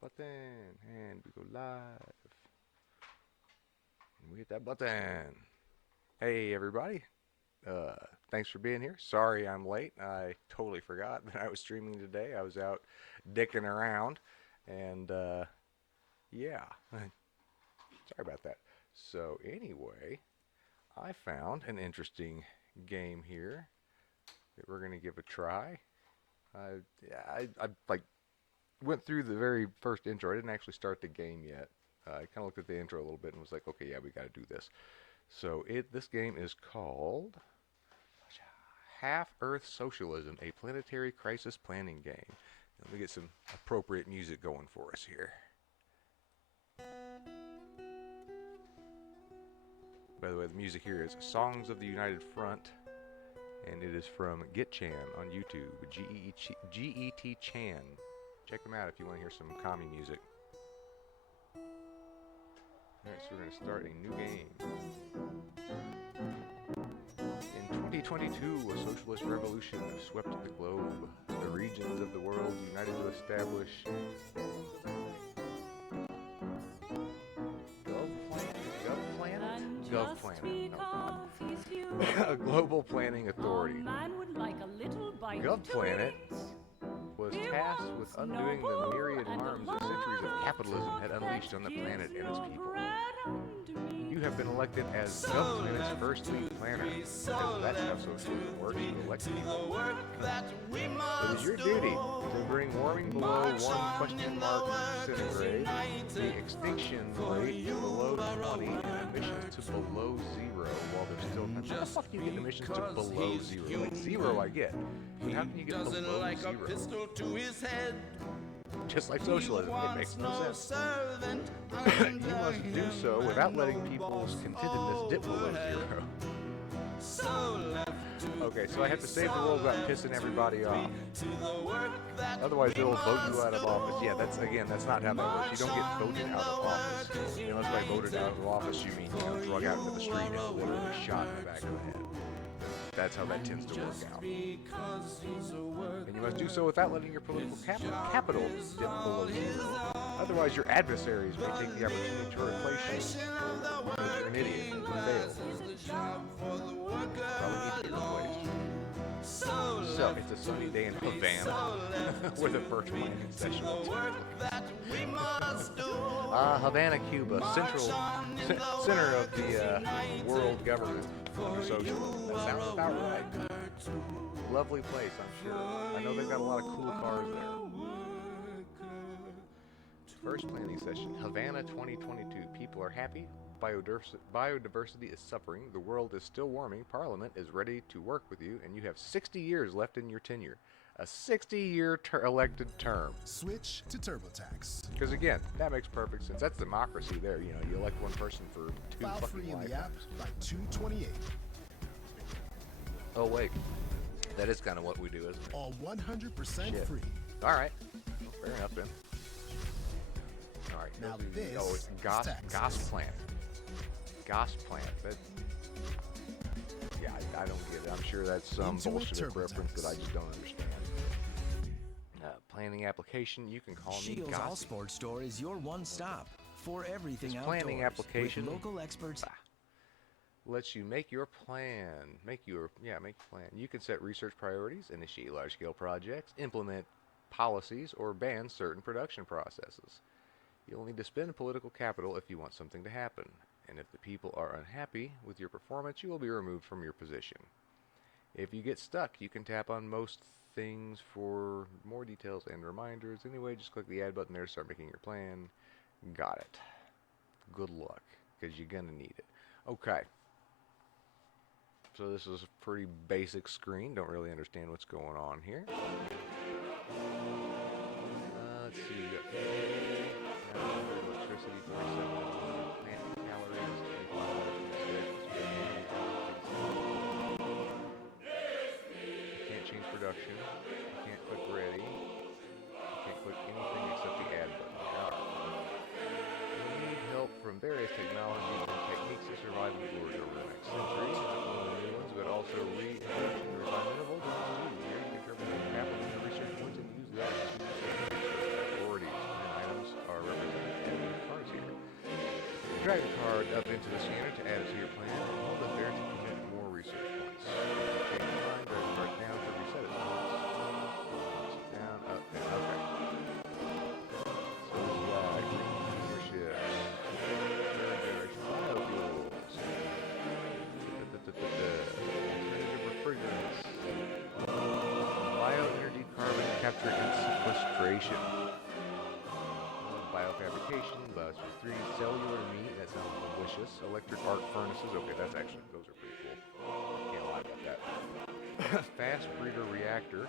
button, and we go live. And we hit that button. Hey, everybody. Uh, Thanks for being here. Sorry I'm late. I totally forgot that I was streaming today. I was out dicking around, and yeah, sorry about that. So anyway, I found an interesting game here that we're gonna give a try. I like went through the very first intro. I didn't actually start the game yet. I kind of looked at the intro a little bit and was like, okay, yeah, we got to do this. So this game is called Half Earth Socialism, a planetary crisis planning game. Let me get some appropriate music going for us here. By the way, the music here is Songs of the United Front, and it is from GetChan on YouTube, G-E-T Chan. Check them out if you want to hear some commie music. Alright, so we're going to start a new game. In 2022, a socialist revolution swept the globe. The regions of the world united to establish GovPlanet. A global planning authority. GovPlanet was tasked with undoing the myriad harms that centuries of capitalism had unleashed on the planet and its people. You have been elected as GovPlanet's first lead planner, because that's how socialism works. You elect people. It is your duty to bring warming below 1 centigrade, the extinction rate below 20, and emissions to below 0 while there's still time. How the fuck do you get emissions to below 0? Like 0 I get. But how can you get below 0? Just like socialism, it makes no sense. You must do so without letting people's contentedness dip below 0. Okay, so I have to save the world without pissing everybody off. Otherwise, it'll vote you out of office. Yeah, that's not how that works. You don't get voted out of office. Unless by voted out of office, you mean, drug out into the street and literally shot in the back of the head. That's how that tends to work out. And you must do so without letting your political capital dip below 0. Otherwise, your adversaries may take the opportunity to replace you because you're an idiot and failed. Probably need to be replaced. So, it's a sunny day in Havana where the first planning session will take place. Havana, Cuba, center of the world government under socialism. That sounds about right. Lovely place, I'm sure. I know they've got a lot of cool cars there. First planning session, Havana 2022. People are happy. Biodiversity is suffering. The world is still warming. Parliament is ready to work with you, and you have 60 years left in your tenure. A 60-year elected term. Switch to TurboTax. Because again, that makes perfect sense. That's democracy there. You elect one person for 2 File fucking free in lifetimes. the app by 2/28. Oh wait, that is kind of what we do, isn't it? All 100% Shit. free. All right, well, fair enough then. All right. Now this it's is Gosplant. Gosplant. That. Yeah, I don't get it. I'm sure that's some Into a bullshit reference TurboTax. that I just don't understand. Planning application. You can call me Shields All Gossy. Sports Store is your one stop for everything This outdoors. planning application. With local experts. Lets you make your plan. Make a plan. You can set research priorities, initiate large-scale projects, implement policies, or ban certain production processes. You'll need to spend political capital if you want something to happen. And if the people are unhappy with your performance, you will be removed from your position. If you get stuck, you can tap on most things for more details and reminders. Anyway, just click the add button there to start making your plan. Got it. Good luck, because you're going to need it. Okay. So this is a pretty basic screen. Don't really understand what's going on here. Let's see. We got electricity, 47 plant calories, 25 You can't change production. You can't click ready. You can't click anything except the add button. You need help from various technologies and techniques to survive and flourish over the next century. New ones, but also reinvention and refinement of old ones. Here you can determine the capital and research points and use that as priorities and items drag the card up into the scanner to add it to your plan, and hold it there to commit more research points. Take the line, drag the card down to reset it once. Down, up, down. Okay. So we got green gearships, third generation biofuels, alternative refrigerants, bioenergy, carbon capture and sequestration. Biofabrication, bus with 3 cellular meat, that sounds delicious. Electric arc furnaces, okay, those are pretty cool. Can't lie about that. Fast breeder reactor,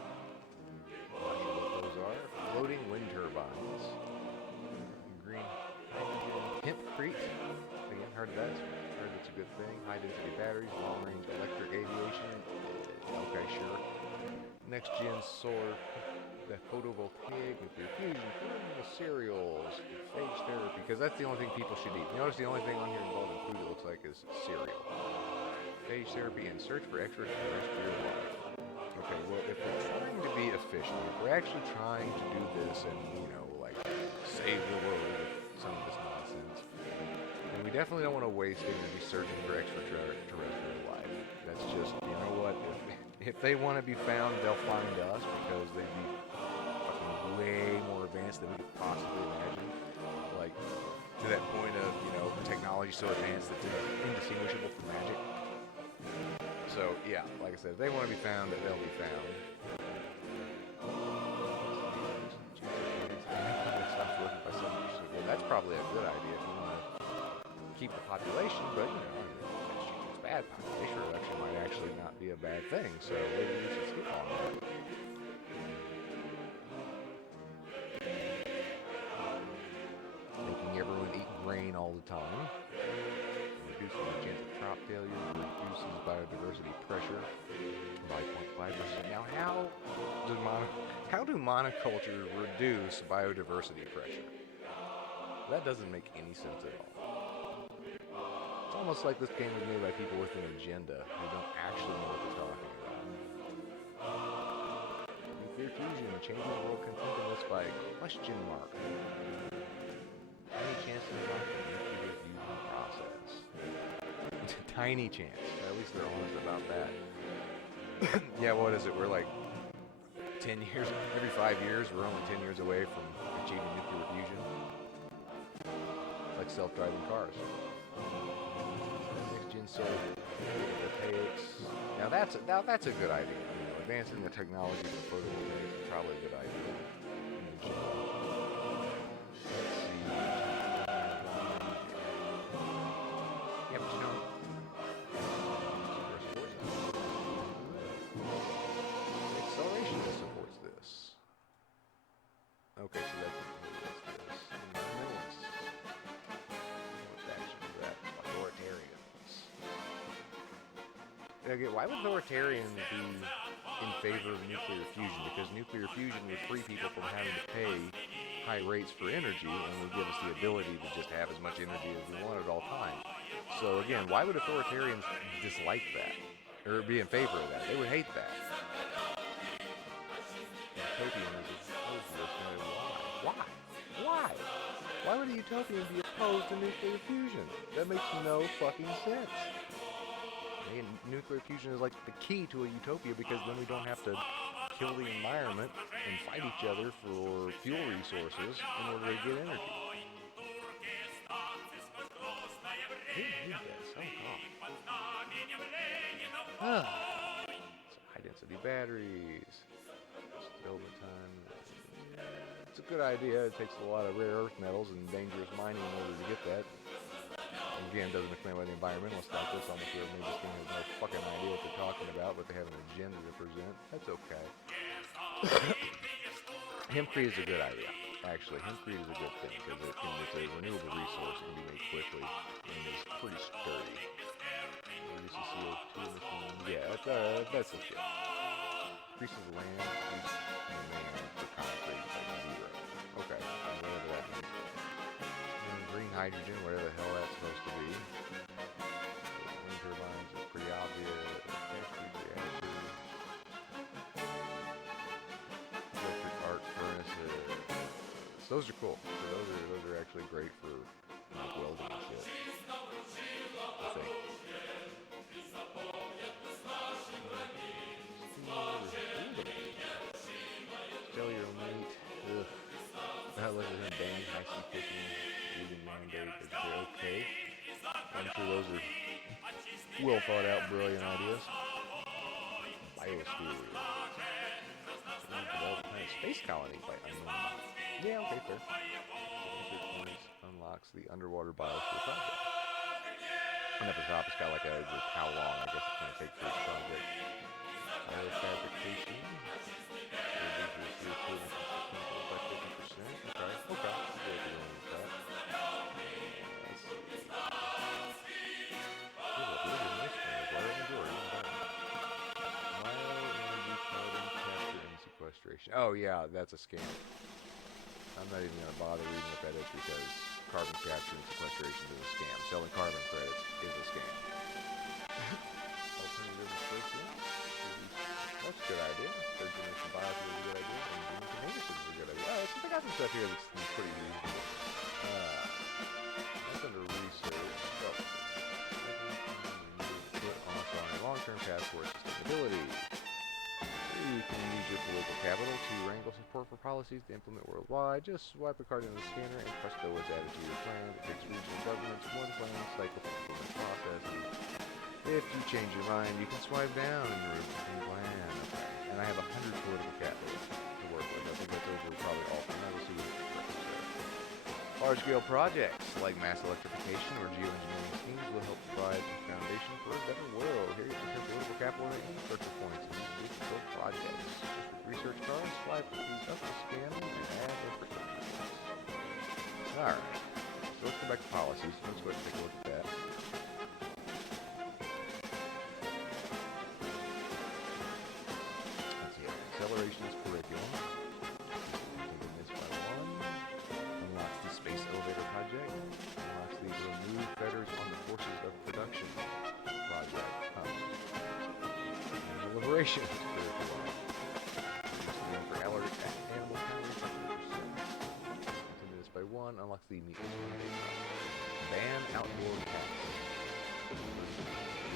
not sure what those are. Floating wind turbines. Green hydrogen hempcrete, again, heard of that, heard it's a good thing. High density batteries, long range electric aviation, okay, sure. Next gen solar, the photovoltaic, nuclear fusion, the cereals, phage therapy, because that's the only thing people should eat. You notice the only thing on here involved in food it looks like is cereal. Phage therapy and search for extraterrestrial life. Okay, well, if we're trying to be efficient, if we're actually trying to do this and, like, save the world with some of this nonsense, then we definitely don't want to waste energy searching for extraterrestrial life. That's just, you know what, if they want to be found, they'll find us because they'd be way more advanced than we could possibly imagine. Like, to that point of, technology so advanced that it's indistinguishable from magic. So, yeah, like I said, if they want to be found, they'll be found. Well, that's probably a good idea if you want to keep the population, but, it's bad population reduction might actually not be a bad thing, so maybe we should skip on that. Making everyone eat grain all the time. Reducing the chance of crop failure. Reduces biodiversity pressure by 0.5%. Now, how do monocultures reduce biodiversity pressure? That doesn't make any sense at all. It's almost like this game was made by people with an agenda who don't actually know what they're talking about. Nuclear fusion changes world competitiveness by a question mark. Any chance to unlock the nuclear fusion process? Tiny chance. At least they're honest about that. Yeah, what is it? We're like 10 years, every 5 years, we're only 10 years away from achieving nuclear fusion. Like self-driving cars. Next-gen solar photovoltaics. Now that's a good idea. Advancing the technology for photovoltaics is probably a good idea. Let's see. Yeah, but acceleration supports this. Okay, so that's this. Why would authoritarians be in favor of nuclear fusion? Because nuclear fusion would free people from having to pay high rates for energy and would give us the ability to just have as much energy as we want at all times. So again, why would authoritarians dislike that? Or be in favor of that? They would hate that. Utopian is opposed to this. Why? Why? Why would a utopian be opposed to nuclear fusion? That makes no fucking sense. And nuclear fusion is like the key to a utopia because then we don't have to kill the environment and fight each other for fuel resources in order to get energy. Who did this? Oh god. High density batteries. Development time. It's a good idea. It takes a lot of rare earth metals and dangerous mining in order to get that. Again, doesn't explain why the environmentalists like this. Almost feel maybe this thing has no fucking idea what they're talking about, but they have an agenda to present. That's okay. Hempcrete is a good idea. Actually, hempcrete is a good thing because it's a renewable resource. It can be made quickly and it's pretty sturdy. Reduces CO2 emissions. Yeah, that's okay. Increases land use for concrete by 0. Okay, whatever that means. Green hydrogen, whatever the hell that's supposed to be. Wind turbines are pretty obvious. Electric arc furnaces. Those are cool. So those are actually great for like, welding and shit. I think. Tell your mate. Ugh. That was him banned high sea fishing, using mandate. They're okay. I'm sure those are well thought out, brilliant ideas. Biosphere. Develop a kind of space colony by unknown. Yeah, okay, fair. Unlocks the underwater biosphere project. And at the top, it's got like a just how long I guess it's going to take for each project. Biofabrication. Oh yeah, that's a scam. I'm not even going to bother reading what that is because carbon capture and sequestration is a scam. Selling carbon credits is a scam. Alternative replacement. That's a good idea. Third generation biofuel is a good idea. And green container ships is a good idea. Oh, they got some stuff here that's pretty reasonable. That's under research. Oh. Put on a long-term path towards sustainability. You can use your political capital to wrangle support for policies to implement worldwide. Just swipe a card into the scanner and presto, it's added to your plan. It takes regional governments one planning cycle to implement processes. If you change your mind, you can swipe down in your existing plan. Okay. And I have 100 political capital to work with. I think that's over probably all for now. We'll see what it says. Large-scale projects like mass electrification or geoengineering schemes will help provide the foundation for a better world. Here you can political capital and infrastructure points and use to build projects. Research cards, swipe these up to scan them, and add infrastructure points. Alright, so let's go back to policies. Let's go ahead and take a look at that. Let's see, accelerations curriculum. Taking this by one. Unlocks the space elevator project. Unlocks the remove fetters on the forces of production project. And the liberation curriculum. For animal calories. Continue this by one. Unlocks the meat. Ban outdoor cats.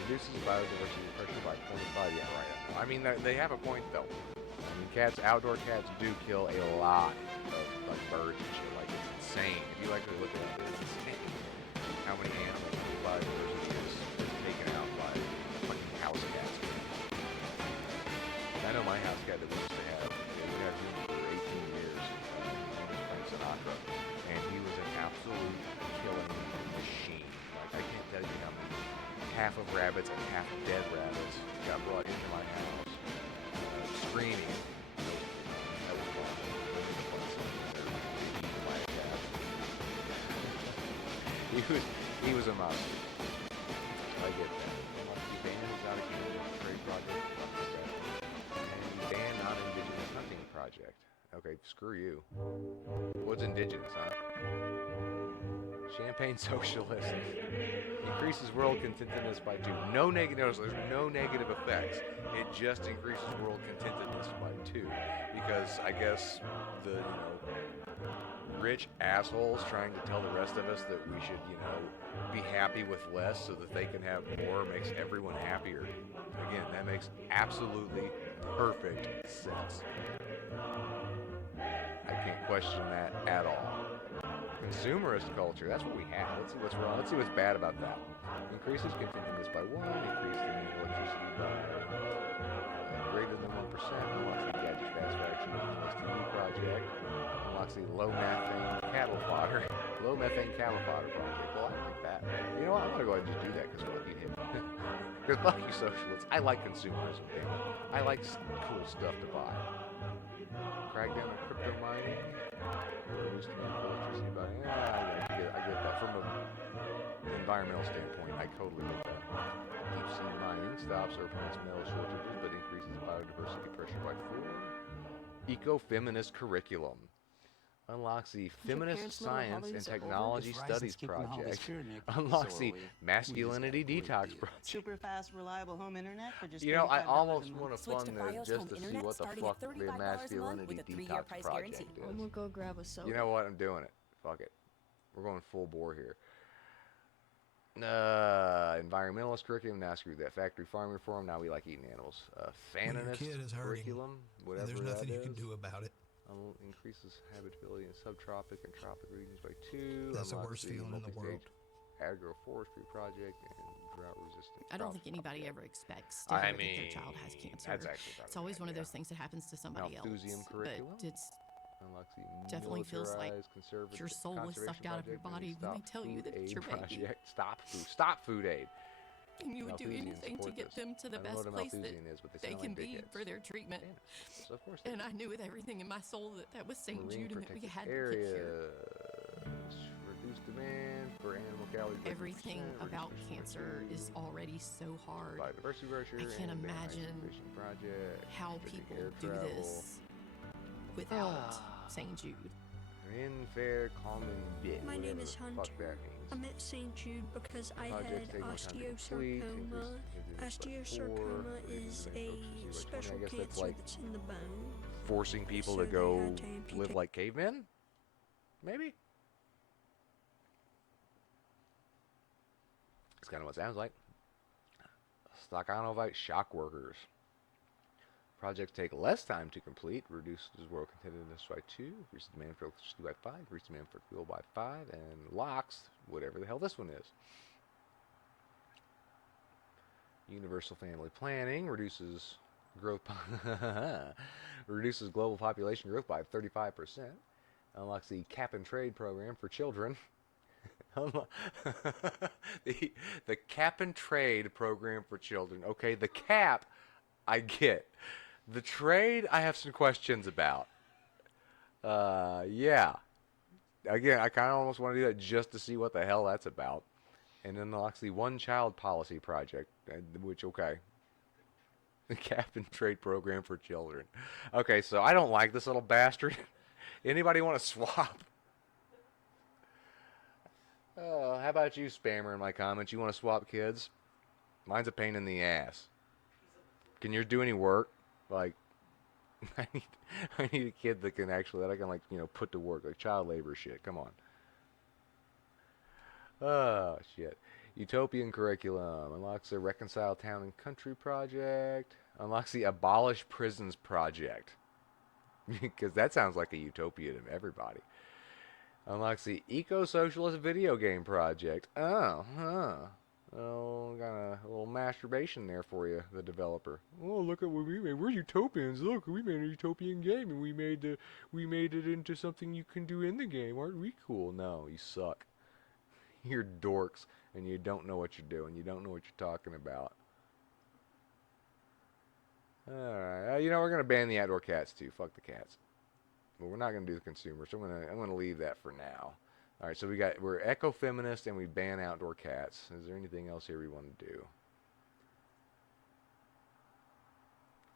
Reduces biodiversity pressure by 0.5. Yeah, right. I mean, they have a point though. I mean, outdoor cats do kill a lot of like birds and shit. Like it's insane. If you actually look at it, it's insane how many animals biodiversity is taken out by fucking house cats. I know my house cat that we used to have. We had him for 18 years. Frank Sinatra, and he was an absolute killing machine. Like I can't tell you how many half of rabbits and half dead rabbits got brought into my house, screaming. That was fun. He was a monster. I get that. Unless you ban exotic animal trade project, and ban non-indigenous hunting project. Okay, screw you. What's indigenous, huh? Champagne socialist. Increases world contentedness by 2. No negative. There's no negative effects. It just increases world contentedness by 2 because I guess the rich assholes trying to tell the rest of us that we should be happy with less so that they can have more makes everyone happier. Again, that makes absolutely perfect sense. I can't question that at all. Consumerist culture, that's what we have. Let's see what's wrong. Let's see what's bad about that. Increases contentedness by 1, increase the electricity by greater than 1%, unlocks the gadget satisfaction, unlocks the new project, unlocks the low methane cattle fodder project. Well, I like that. You know what? I'm gonna go ahead and just do that because fuck you, hip. Because fuck you, socialists. I like consumerism, damn it. I like cool stuff to buy. Crack down on crypto mining. Reduce the amount of electricity by. I get that. From an environmental standpoint, I totally get that. Deep sea mining stops or prevents metal shortages, but increases biodiversity pressure by 4. Eco-feminist curriculum. Unlocks the Did your Feminist parents know the Science and holidays are over? Technology If Studies Verizon's keeping the holidays Project. fair, Nick, Unlocks so the are we. Masculinity We just got a great Detox deal. Project. Super fast, reliable home internet for just You know, I $35 almost a month. want to Switch to fund Fios this just Home to see Internet what the starting fuck at the $35 a month Masculinity with a 3-year Detox price Project guarantee. I'm gonna is. go grab a soda. You know what? I'm doing it. Fuck it. We're going full bore here. Environmentalist curriculum. Now screw that. Factory farming reform. Now we like eating animals. When your Fanonist kid is hurting, curriculum. and Whatever there's nothing that you is. can do about it. Increases habitability in subtropic and tropic regions by 2. That's the Unlocks worst feeling in the world. Agroforestry project and drought resistant. I don't think anybody ever expects to I hear that their mean, child has cancer. that's actually not It's a always bad one of idea. those things that happens to somebody else. Malthusian curriculum. But it's Unlocks the definitely feels like militarized conservative your soul is conservation sucked out of your project and body when they stop tell you food that it's aid your baby. project. Stop food aid. and you would do Malthusians anything to support get this. them to the I don't know best what a place that Malthusian is, but they they sound can like be dickheads. for their treatment. Yeah, so of course they And do. I knew with everything in my soul that that was St. Marine Jude and that we protected had to get here. areas. Reduce demand for animal calories. by 50%, Everything reduce about emission cancer by is 2, already so hard. biodiversity brochure, I can't and ban imagine conservation project, how restricting people air do travel. this without St. Jude. In fair common bit. My name whatever is the Hunt. fuck that means. I'm at St. Jude because I Projects had take more time to complete, osteosarcoma. increases by 4, Osteosarcoma reduces is the a main focus by 20. special I guess cancer that's like that's in the bone. forcing people So to they go had to live amputate. like cavemen? Maybe? That's kind of what it sounds like. Stakhanovite shock workers. Projects take less time to complete, reduces world competitiveness by 2, increases demand for electricity by 5, increases demand for fuel by 5, and locks whatever the hell this one is. Universal family planning reduces growth reduces global population growth by 35%. Unlocks the cap and trade program for children. the cap and trade program for children. Okay, the cap I get. The trade I have some questions about. Yeah. Again, I kind of almost want to do that just to see what the hell that's about. And then unlocks the one child policy project, which, okay. The cap and trade program for children. Okay, so I don't like this little bastard. Anybody want to swap? How about you, spammer, in my comments? You want to swap kids? Mine's a pain in the ass. Can yours do any work? Like, I need a kid that can actually, that I can, like, you know, put to work. Like child labor shit. Come on. Oh, shit. Utopian curriculum. Unlocks the Reconcile Town and Country project. Unlocks the Abolish Prisons project. Because that sounds like a utopia to everybody. Unlocks the Eco-Socialist video game project. Oh, huh. Oh, got a little masturbation there for you, the developer. Oh, look at what we made. We're utopians. Look, we made a utopian game, and we made it into something you can do in the game. Aren't we cool? No, you suck. You're dorks, and you don't know what you're doing. You don't know what you're talking about. Alright, you know, we're going to ban the outdoor cats, too. Fuck the cats. But we're not going to do the consumer, so I'm gonna leave that for now. All right, so we're eco-feminist and we ban outdoor cats. Is there anything else here we want to do?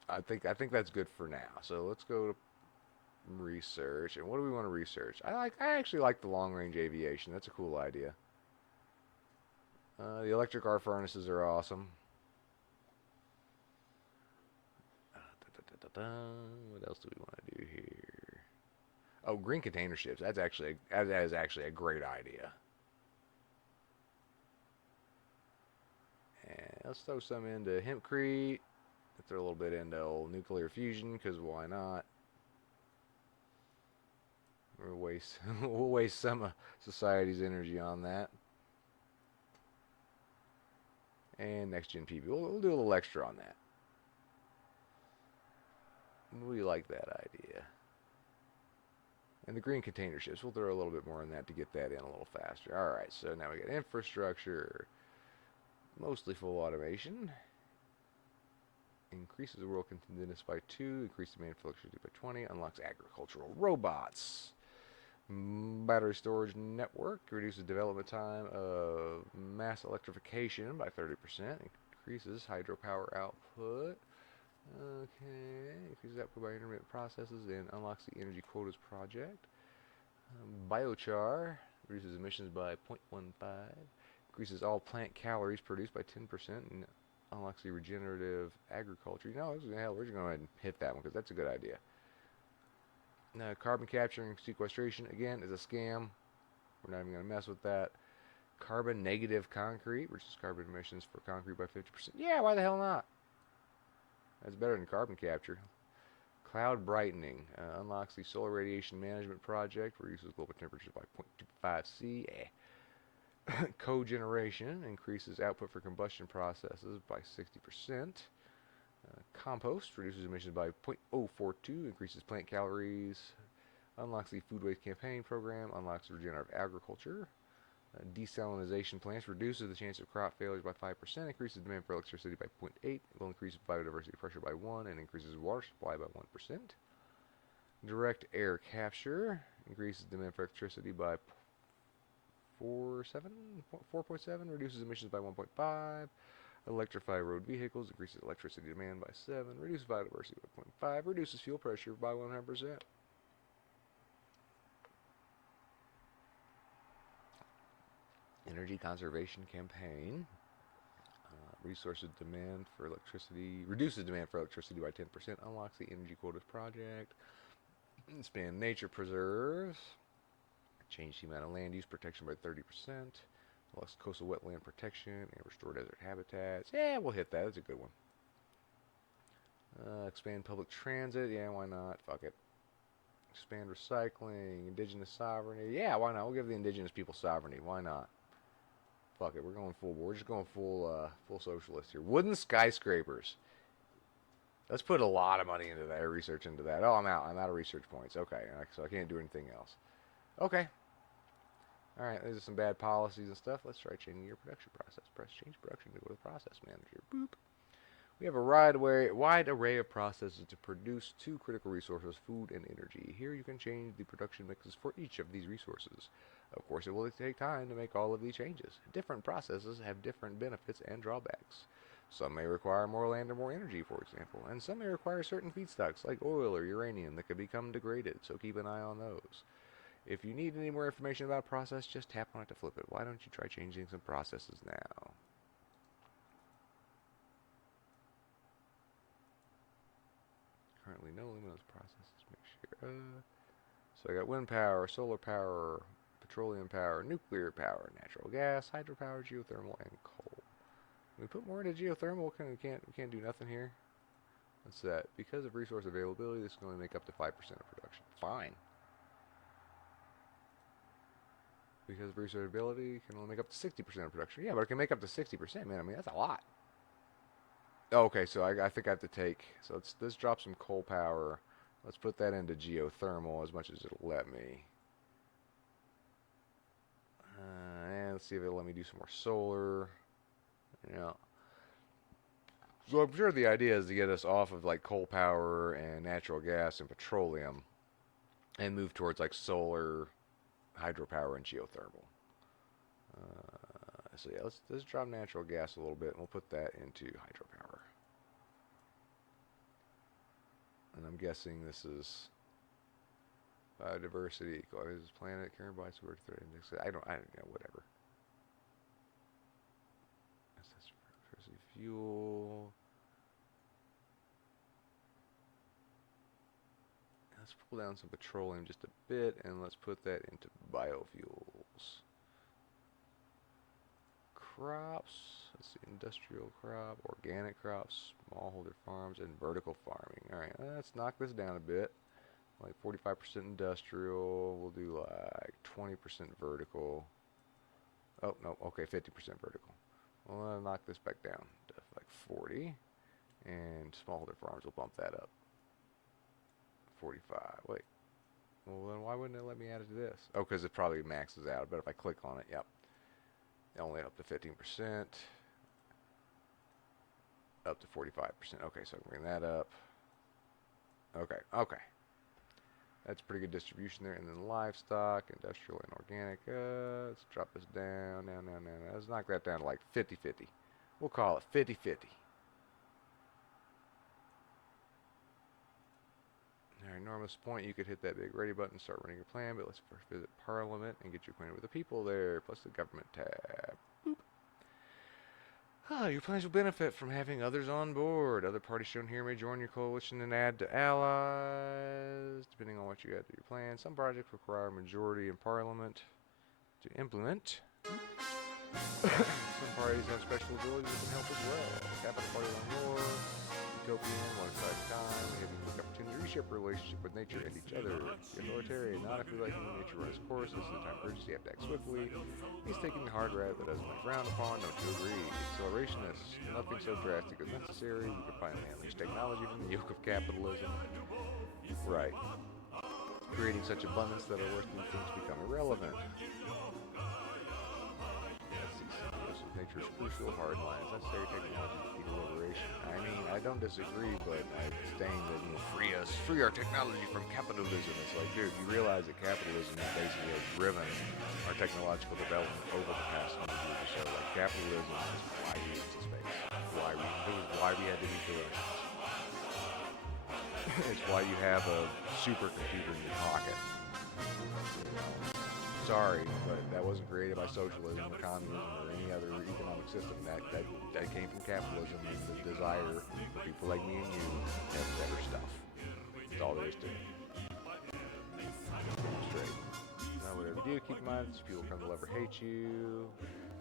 I think that's good for now. So let's go to research. And what do we want to research? I actually like the long-range aviation. That's a cool idea. The electric arc furnaces are awesome. What else do we want to do here? Oh, green container ships. That is actually a great idea. And let's throw some into hempcrete. Let's throw a little bit into old nuclear fusion, because why not? We'll waste some of society's energy on that. And next gen PV. We'll do a little extra on that. We like that idea. And the green container ships, we'll throw a little bit more on that to get that in a little faster. Alright, so now we got infrastructure. Mostly full automation. Increases the world continuous by 2. Increases demand for electricity by 20. Unlocks agricultural robots. Battery storage network. Reduces development time of mass electrification by 30%. Increases hydropower output. Okay, increases output by intermittent processes and unlocks the energy quotas project. Biochar reduces emissions by 0.15. Increases all plant calories produced by 10% and unlocks the regenerative agriculture. You know, hell, we're just going to go ahead and hit that one because that's a good idea. Carbon capture and sequestration, again, is a scam. We're not even going to mess with that. Carbon negative concrete, reduces carbon emissions for concrete by 50%. Yeah, why the hell not? That's better than carbon capture. Cloud brightening unlocks the solar radiation management project, reduces global temperatures by 0.25 C. Cogeneration increases output for combustion processes by 60%. Compost reduces emissions by 0.042, increases plant calories, unlocks the food waste campaign program, unlocks regenerative agriculture. Desalinization plants reduces the chance of crop failures by 5%, increases demand for electricity by 0.8, will increase biodiversity pressure by 1, and increases water supply by 1%. Direct air capture increases demand for electricity by 4.7, reduces emissions by 1.5. Electrify road vehicles, increases electricity demand by 7, reduces biodiversity by 0.5, reduces fuel pressure by 100%. Energy conservation campaign. Resources demand for electricity, reduces demand for electricity by 10%, unlocks the energy quotas project. Expand nature preserves. Change the amount of land use protection by 30%. Unlocks coastal wetland protection and restore desert habitats. Yeah, we'll hit that. That's a good one. Expand public transit. Yeah, why not? Fuck it. Expand recycling. Indigenous sovereignty. Yeah, why not? We'll give the indigenous people sovereignty. Why not? Fuck it. We're going full. We're just going full socialist here. Wooden skyscrapers. Let's put a lot of money into that. Research into that. Oh, I'm out. I'm out of research points. Okay, so I can't do anything else. Okay. Alright, these are some bad policies and stuff. Let's try changing your production process. Press change production to go to the process manager. Boop. We have a wide array of processes to produce two critical resources, food and energy. Here you can change the production mixes for each of these resources. Of course, it will take time to make all of these changes. Different processes have different benefits and drawbacks. Some may require more land or more energy, for example, and some may require certain feedstocks like oil or uranium that could become degraded, so keep an eye on those. If you need any more information about a process, just tap on it to flip it. Why don't you try changing some processes now? Currently no luminous processes. Make sure. So I got wind power, solar power, petroleum power, nuclear power, natural gas, hydropower, geothermal, and coal. Can we put more into geothermal? We can't do nothing here. What's that? Because of resource availability, this can only make up to 5% of production. Fine. Because of resource availability, it can only make up to 60% of production. Yeah, but it can make up to 60%, man. I mean, that's a lot. Oh, okay, so I think I have to take... So let's drop some coal power. Let's put that into geothermal as much as it'll let me. And let's see if it'll let me do some more solar. Yeah. So I'm sure the idea is to get us off of like coal power and natural gas and petroleum and move towards like solar, hydropower, and geothermal. So yeah, let's drop natural gas a little bit, and we'll put that into hydropower. And I'm guessing this is biodiversity, is planet, current biodiversity threat index. I don't know, whatever. That's electricity, fuel. Let's pull down some petroleum just a bit, and let's put that into biofuels. Crops, let's see, industrial crop, organic crops, smallholder farms, and vertical farming. Alright, let's knock this down a bit. Like 45% industrial, we'll do like 20% vertical. Oh, no, okay, 50% vertical. Well, I'll knock this back down to like 40. And smallholder farms will bump that up. 45, wait. Well, then why wouldn't it let me add it to this? Oh, because it probably maxes out. I bet if I click on it, yep. Only up to 15%. Up to 45%. Okay, so I can bring that up. Okay. That's pretty good distribution there. And then livestock, industrial, and organic. Let's drop this down. Now. Let's knock that down to like 50-50. We'll call it 50-50. Alright, enormous point, you could hit that big ready button and start running your plan, but let's first visit Parliament and get you acquainted with the people there, plus the government tab. Your plans will benefit from having others on board. Other parties shown here may join your coalition and add to allies, depending on what you add to your plan. Some projects require a majority in Parliament to implement. Some parties have special abilities that can help as well. Capital Party learn more. Utopian, one side at a time. We have a unique opportunity to reshape our relationship with nature and each other. The authoritarian, not if we let human nature run its course. This is the time of urgency. You have to act swiftly. He's taking the hard route that doesn't like frowned upon. Don't you agree? Accelerationists. Nothing so drastic is necessary. We can finally unleash technology from the yoke of capitalism. Right. Creating such abundance that our worst instincts become irrelevant. Nature's crucial hard lines, necessary technology to key to liberation. I mean, I don't disagree, but I'm saying that, free our technology from capitalism. It's like, dude, you realize that capitalism basically has driven our technological development over the past 100 years or so. Like, capitalism is why we went to space. Why we had to be delicious. It's why you have a supercomputer in your pocket. Sorry, but that wasn't created by socialism or communism or any other economic system. That came from capitalism and the desire for people like me and you to have better stuff. That's all there is to it. Straight. Now, whatever you do, keep in mind these people come to love or hate you.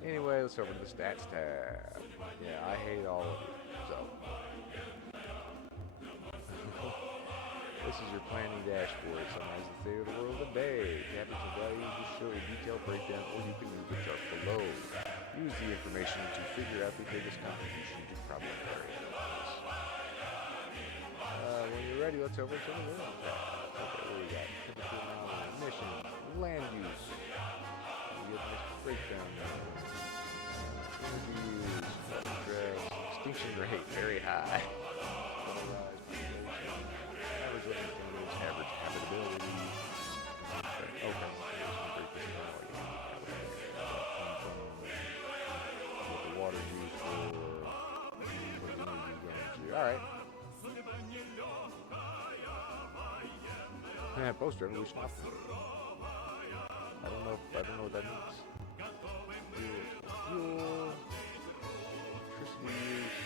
Anyway, let's over to the stats tab. Yeah, I hate all of you. So. This is your planning dashboard. Summarizes the state of the world today. Cabinets and values will show a detailed breakdown, or you can use the chart below. Use the information to figure out the biggest contribution to problem areas. When you're ready, let's over to the world tab. Okay, what do we got? Temperature anomaly, emissions, land use. We get a nice breakdown there. Energy use, stress, extinction rate, very high. Average habitability. Okay. What the water used for. What the energy going to. Alright. Yeah, post-revolution optimism. I don't know what that means. Fuel. Electricity use.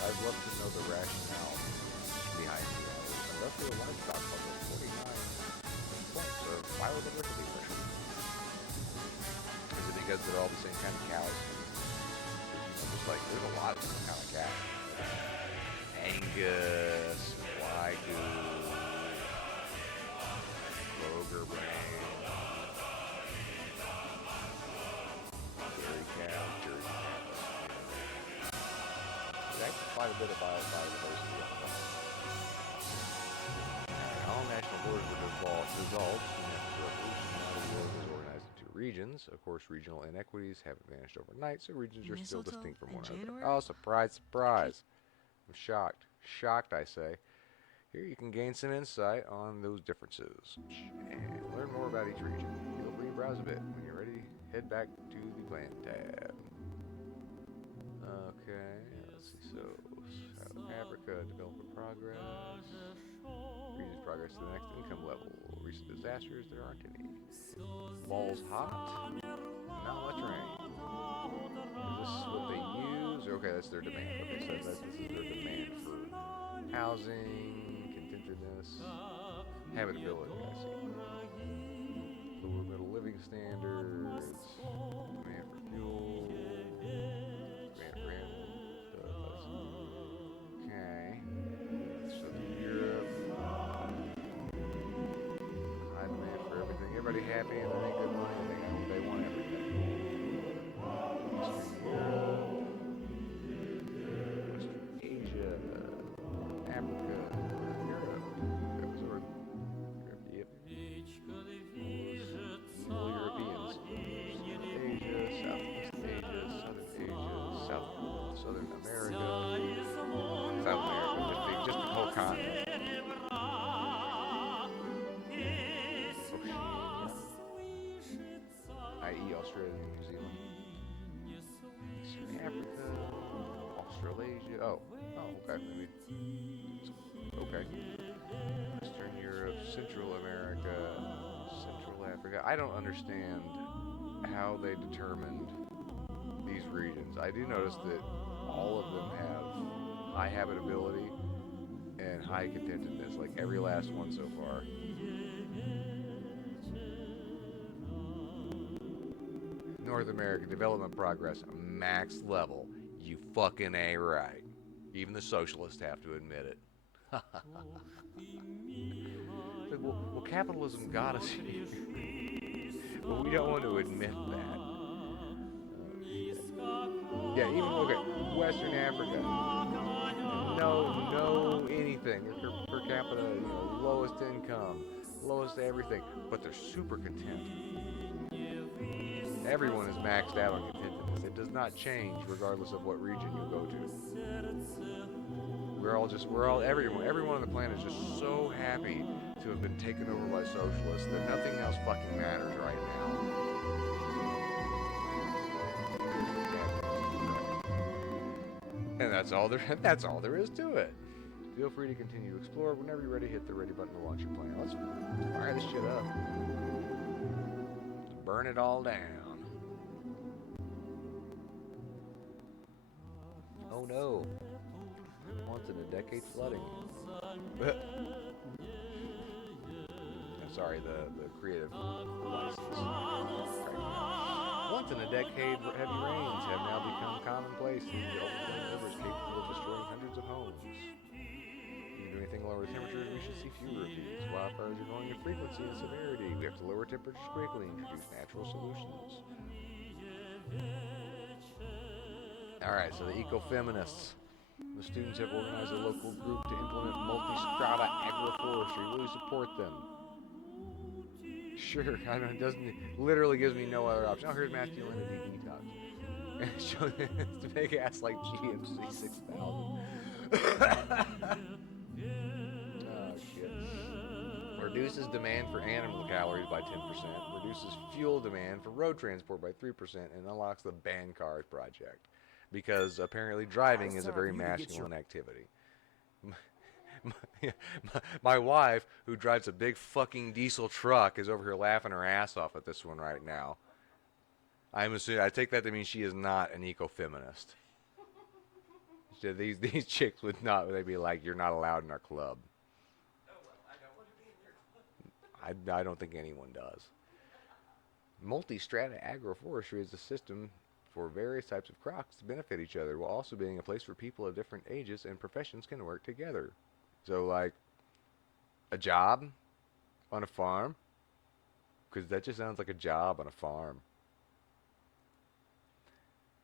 I'd love to know the rationale behind the industrial livestock level 49 points of biodiversity threshold. Is it because they're all the same kind of cows? Just like there's a lot of different kind of cows. Angus, Wagyu, Kroger brand, dairy cow, Jersey cow. Actually quite a bit of biodiversity. All national borders were dissolved soon after the revolution. Now the world is organized into regions. Of course, regional inequities haven't vanished overnight, so regions are still distinct from one another. Oh, surprise, surprise. I'm shocked. Shocked, I say. Here you can gain some insight on those differences and learn more about each region. Feel free to browse a bit. When you're ready, head back to the plan tab. Okay. So, South Africa, development progress. Region's progress to the next income level. Recent disasters, there aren't any. Walls hot. Not much rain. Is this what they use? Okay, that's their demand. Okay, so this is their demand for housing, contentedness, habitability, I see. Lower middle living standards. Demand for fuel. Demand for animals. Okay. Southern Europe. High demand for everything. Everybody happy and they make good money and they want everything. Eastern Europe. Western Asia. Africa. Europe. North Europe. Evil Europeans. Asia. Southeast Asia. Southern Asia. Southern America. South America, just the whole continent. Australia, New Zealand, Eastern Africa, Australasia. Oh, okay, maybe. Okay. Western Europe, Central America, Central Africa. I don't understand how they determined these regions. I do notice that all of them have high habitability and high contentedness, like every last one so far. North America, development progress, max level. You fucking ain't right. Even the socialists have to admit it. Like, well, capitalism got us here. But we don't want to admit that. Yeah, even, okay, Western Africa. No anything. They're per capita, lowest income, lowest everything. But they're super content. Everyone is maxed out on contentedness. It does not change regardless of what region you go to. Everyone on the planet is just so happy to have been taken over by socialists that nothing else fucking matters right now. And that's all there is to it. Feel free to continue to explore. Whenever you're ready, hit the ready button to launch your plan. Let's fire this shit up. Burn it all down. Oh no. Once in a decade flooding. Sorry, the creative license. Once in a decade, heavy rains have now become commonplace in the overflowing rivers capable of destroying hundreds of homes. If you do anything to lower the temperatures, we should see fewer of these. Wildfires are growing in frequency and severity. We have to lower temperatures quickly and introduce natural solutions. Alright, so the eco-feminists. The students have organized a local group to implement multi-strata agroforestry. Really support them. Sure, I don't, it literally gives me no other option. Oh, here's masculinity detox. And it shows it's a big ass like GMC 6000. Oh, shit. Reduces demand for animal calories by 10%. Reduces fuel demand for road transport by 3%. And unlocks the Ban Cars project. Because apparently driving is a very masculine activity. My wife, who drives a big fucking diesel truck, is over here laughing her ass off at this one right now. I'm assuming, I take that to mean she is not an eco-feminist. These chicks would not, they'd be like, you're not allowed in our club. I don't think anyone does. Multi-strata agroforestry is a system for various types of crops to benefit each other, while also being a place where people of different ages and professions can work together. So, like, a job on a farm, because that just sounds like a job on a farm.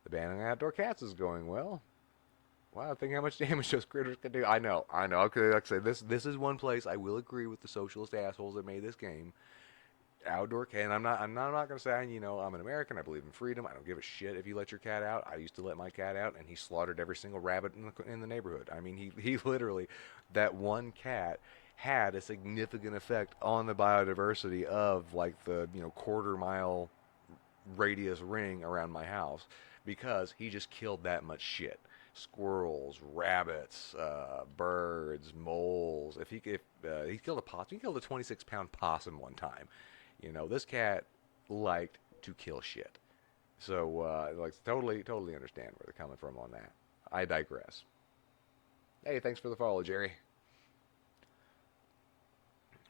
The ban on outdoor cats is going well. Wow, think how much damage those critters can do. I know. Okay, like I say, this is one place I will agree with the socialist assholes that made this game. Outdoor cat, and I'm not gonna say, I'm an American, I believe in freedom, I don't give a shit if you let your cat out. I used to let my cat out, and he slaughtered every single rabbit in the neighborhood. I mean, he literally, that one cat had a significant effect on the biodiversity of, like, the quarter-mile radius ring around my house, because he just killed that much shit. Squirrels, rabbits, birds, moles. He killed a possum. He killed a 26-pound possum one time. This cat liked to kill shit. So, totally understand where they're coming from on that. I digress. Hey, thanks for the follow, Jerry.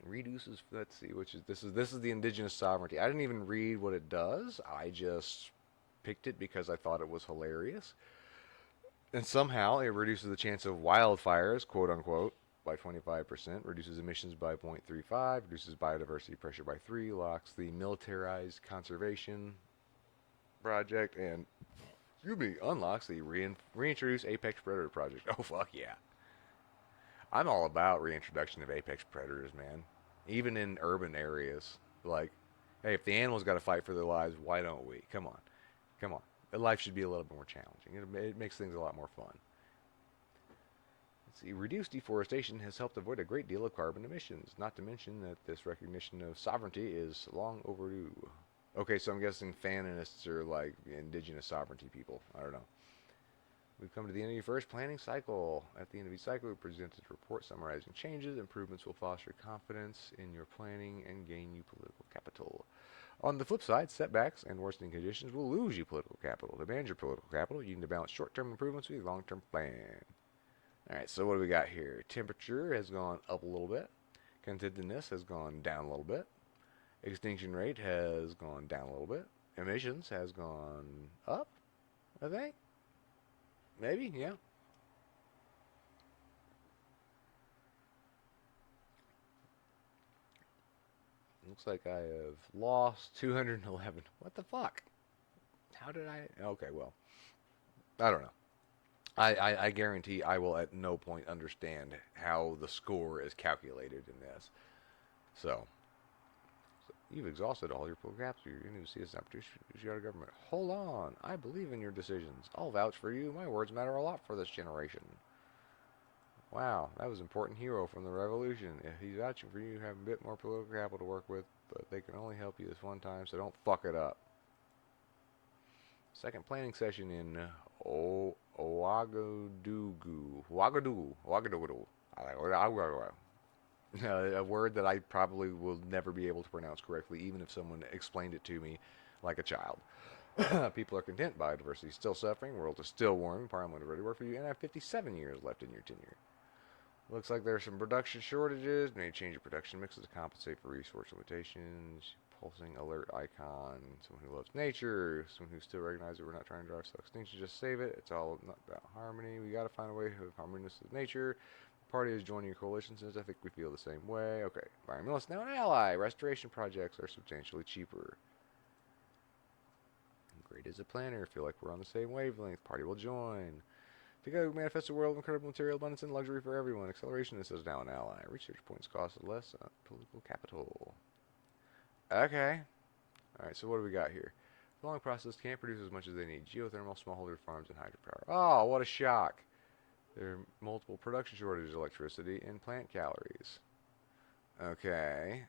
Reduces, let's see, this is the indigenous sovereignty. I didn't even read what it does. I just picked it because I thought it was hilarious. And somehow it reduces the chance of wildfires, quote unquote, by 25%, reduces emissions by 0.35, reduces biodiversity pressure by 3, locks the militarized conservation project, and unlocks the reintroduce apex predator project. Oh, fuck yeah. I'm all about reintroduction of apex predators, man. Even in urban areas. Like, hey, if the animals got to fight for their lives, why don't we? Come on. Life should be a little bit more challenging. It makes things a lot more fun. Let's see. Reduced deforestation has helped avoid a great deal of carbon emissions, not to mention that this recognition of sovereignty is long overdue. Okay, so I'm guessing faninists are like indigenous sovereignty people. I don't know. We've come to the end of your first planning cycle. At the end of each cycle, we present a report summarizing changes. Improvements will foster confidence in your planning and gain you political capital. On the flip side, setbacks and worsening conditions will lose you political capital. To manage your political capital, you need to balance short-term improvements with your long-term plan. Alright, so what do we got here? Temperature has gone up a little bit. Contentedness has gone down a little bit. Extinction rate has gone down a little bit. Emissions has gone up, I think. Maybe, yeah. Looks like I have lost 211. What the fuck? How did I... Okay, well. I don't know. I guarantee I will at no point understand how the score is calculated in this. So you've exhausted all your political capital. You didn't even see this opportunity to shoot out of government. Hold on. I believe in your decisions. I'll vouch for you. My words matter a lot for this generation. Wow, that was an important hero from the revolution. If he's vouching for you, you have a bit more political capital to work with, but they can only help you this one time, so don't fuck it up. Second planning session in Ouagadougou. A word that I probably will never be able to pronounce correctly, even if someone explained it to me like a child. People are content. Biodiversity is still suffering. World is still warming. Parliament is ready to work for you. And I have 57 years left in your tenure. Looks like there's some production shortages. May change your production mixes to compensate for resource limitations. Pulsing alert icon. Someone who loves nature. Someone who still recognizes that we're not trying to drive self extinction. Just save it. It's all not about harmony. We got to find a way to have harmonious with nature. Party is joining your coalition since I think we feel the same way. Okay. Environmentalist now an ally. Restoration projects are substantially cheaper. Great as a planner. Feel like we're on the same wavelength. Party will join. Together we manifest a world of incredible material abundance and luxury for everyone. Accelerationist is now an ally. Research points cost less political capital. Okay. Alright, so what do we got here? The following process can't produce as much as they need. Geothermal, smallholder farms, and hydropower. Oh, what a shock. There are multiple production shortages of electricity and plant calories. Okay.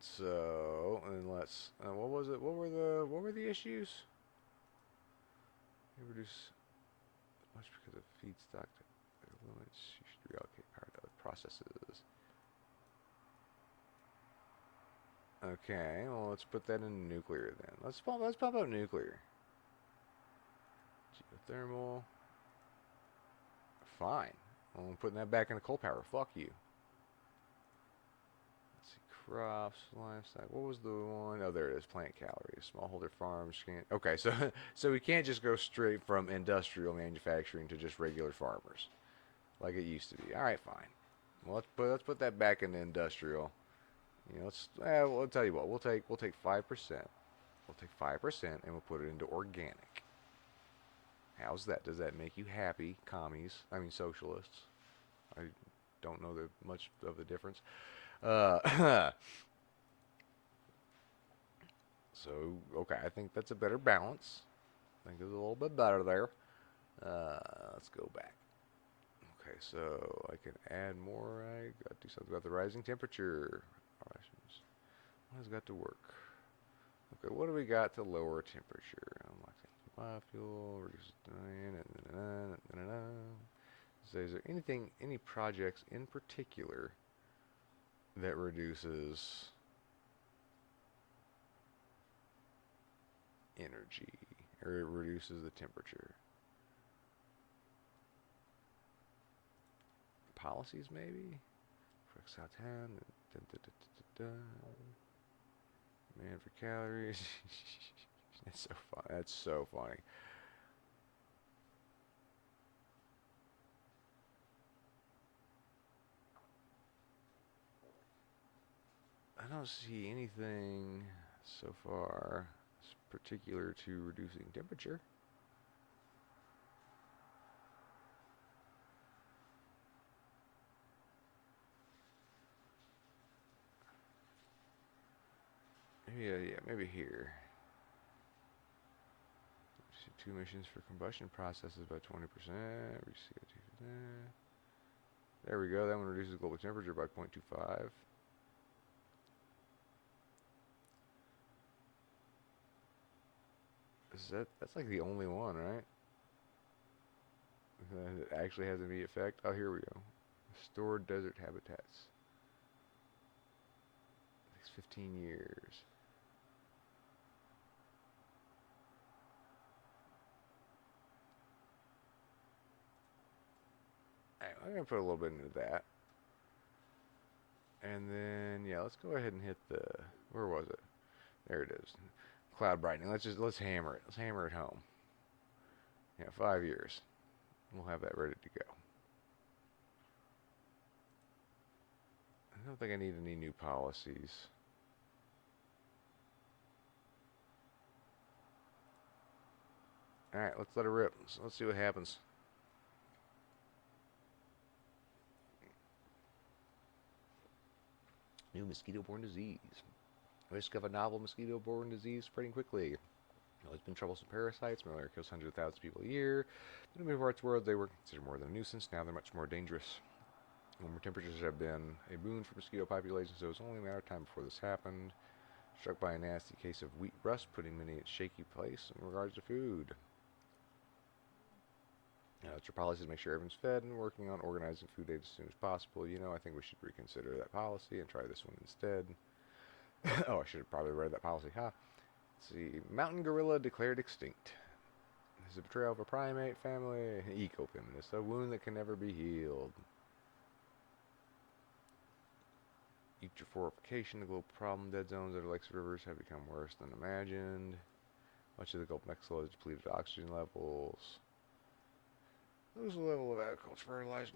So, and let's what was it? What were the issues? They reduce much because of feedstock limits. You should reallocate power to other processes. Okay, well let's put that in nuclear then. Let's pop out nuclear. Geothermal. Fine. Well, I'm putting that back into coal power. Fuck you. Let's see. Crops, livestock. What was the one? Oh, there it is. Plant calories. Smallholder farms can't. Okay, so we can't just go straight from industrial manufacturing to just regular farmers, like it used to be. All right, fine. Well, let's put that back into industrial. You know, well, I'll tell you what. We'll take 5%. We'll take 5% and we'll put it into organic. How's that? Does that make you happy, commies? I mean, socialists. I don't know much of the difference. So, okay, I think that's a better balance. I think it's a little bit better there. Let's go back. Okay, so I can add more. I got to do something about the rising temperature. What has got to work? Okay, what do we got to lower temperature? Biofuel, reduce so is there any projects in particular that reduces energy or it reduces the temperature? Policies maybe? Man for calories. That's so fun. That's so funny. I don't see anything so far particular to reducing temperature. Yeah, maybe here. Two emissions for combustion processes by 20%. There we go. That one reduces global temperature by 0.25. That's like the only one, right? That actually has an immediate effect. Oh, here we go. Stored desert habitats. Takes 15 years. Alright, I'm gonna put a little bit into that. And then yeah, let's go ahead and hit the, where was it? There it is. Cloud brightening. Let's hammer it. Let's hammer it home. Yeah, 5 years. We'll have that ready to go. I don't think I need any new policies. Alright, let's let it rip. So let's see what happens. New mosquito-borne disease. Risk of a novel mosquito-borne disease spreading quickly. There's been troublesome parasites. Malaria kills hundreds of thousands of people a year. In many parts of the world, they were considered more than a nuisance. Now they're much more dangerous. Warmer temperatures have been a boon for mosquito populations, so it was only a matter of time before this happened. Struck by a nasty case of wheat rust, putting many in a shaky place in regards to food. Now, it's your policy to make sure everyone's fed and working on organizing food aid as soon as possible. You know, I think we should reconsider that policy and try this one instead. Oh, I should have probably read that policy, huh? Let's see. Mountain gorilla declared extinct. This is a betrayal of a primate family. Eco-feminist. A wound that can never be healed. Eutrophication, the global problem. Dead zones over lakes and rivers have become worse than imagined. Much of the Gulf of Mexico has depleted oxygen levels. Lose the level of agriculture, fertilizer,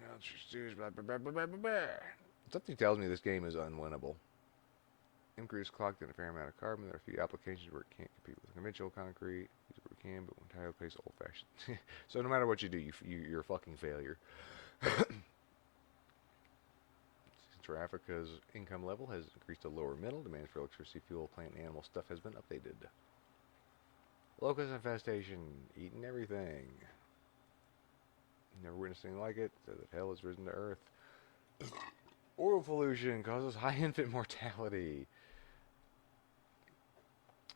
stews, blah, blah, blah, blah, blah, blah, blah. Something tells me this game is unwinnable. Increase clocked in a fair amount of carbon. There are a few applications where it can't compete with conventional concrete. Use it where it can, but when tile plays old-fashioned. So no matter what you do, you're a fucking failure. Since Africa's income level has increased to lower middle, demand for electricity, fuel, plant, and animal stuff has been updated. Locust infestation, eating everything. Never witnessed anything like it. Says that hell has risen to earth. Oil pollution causes high infant mortality.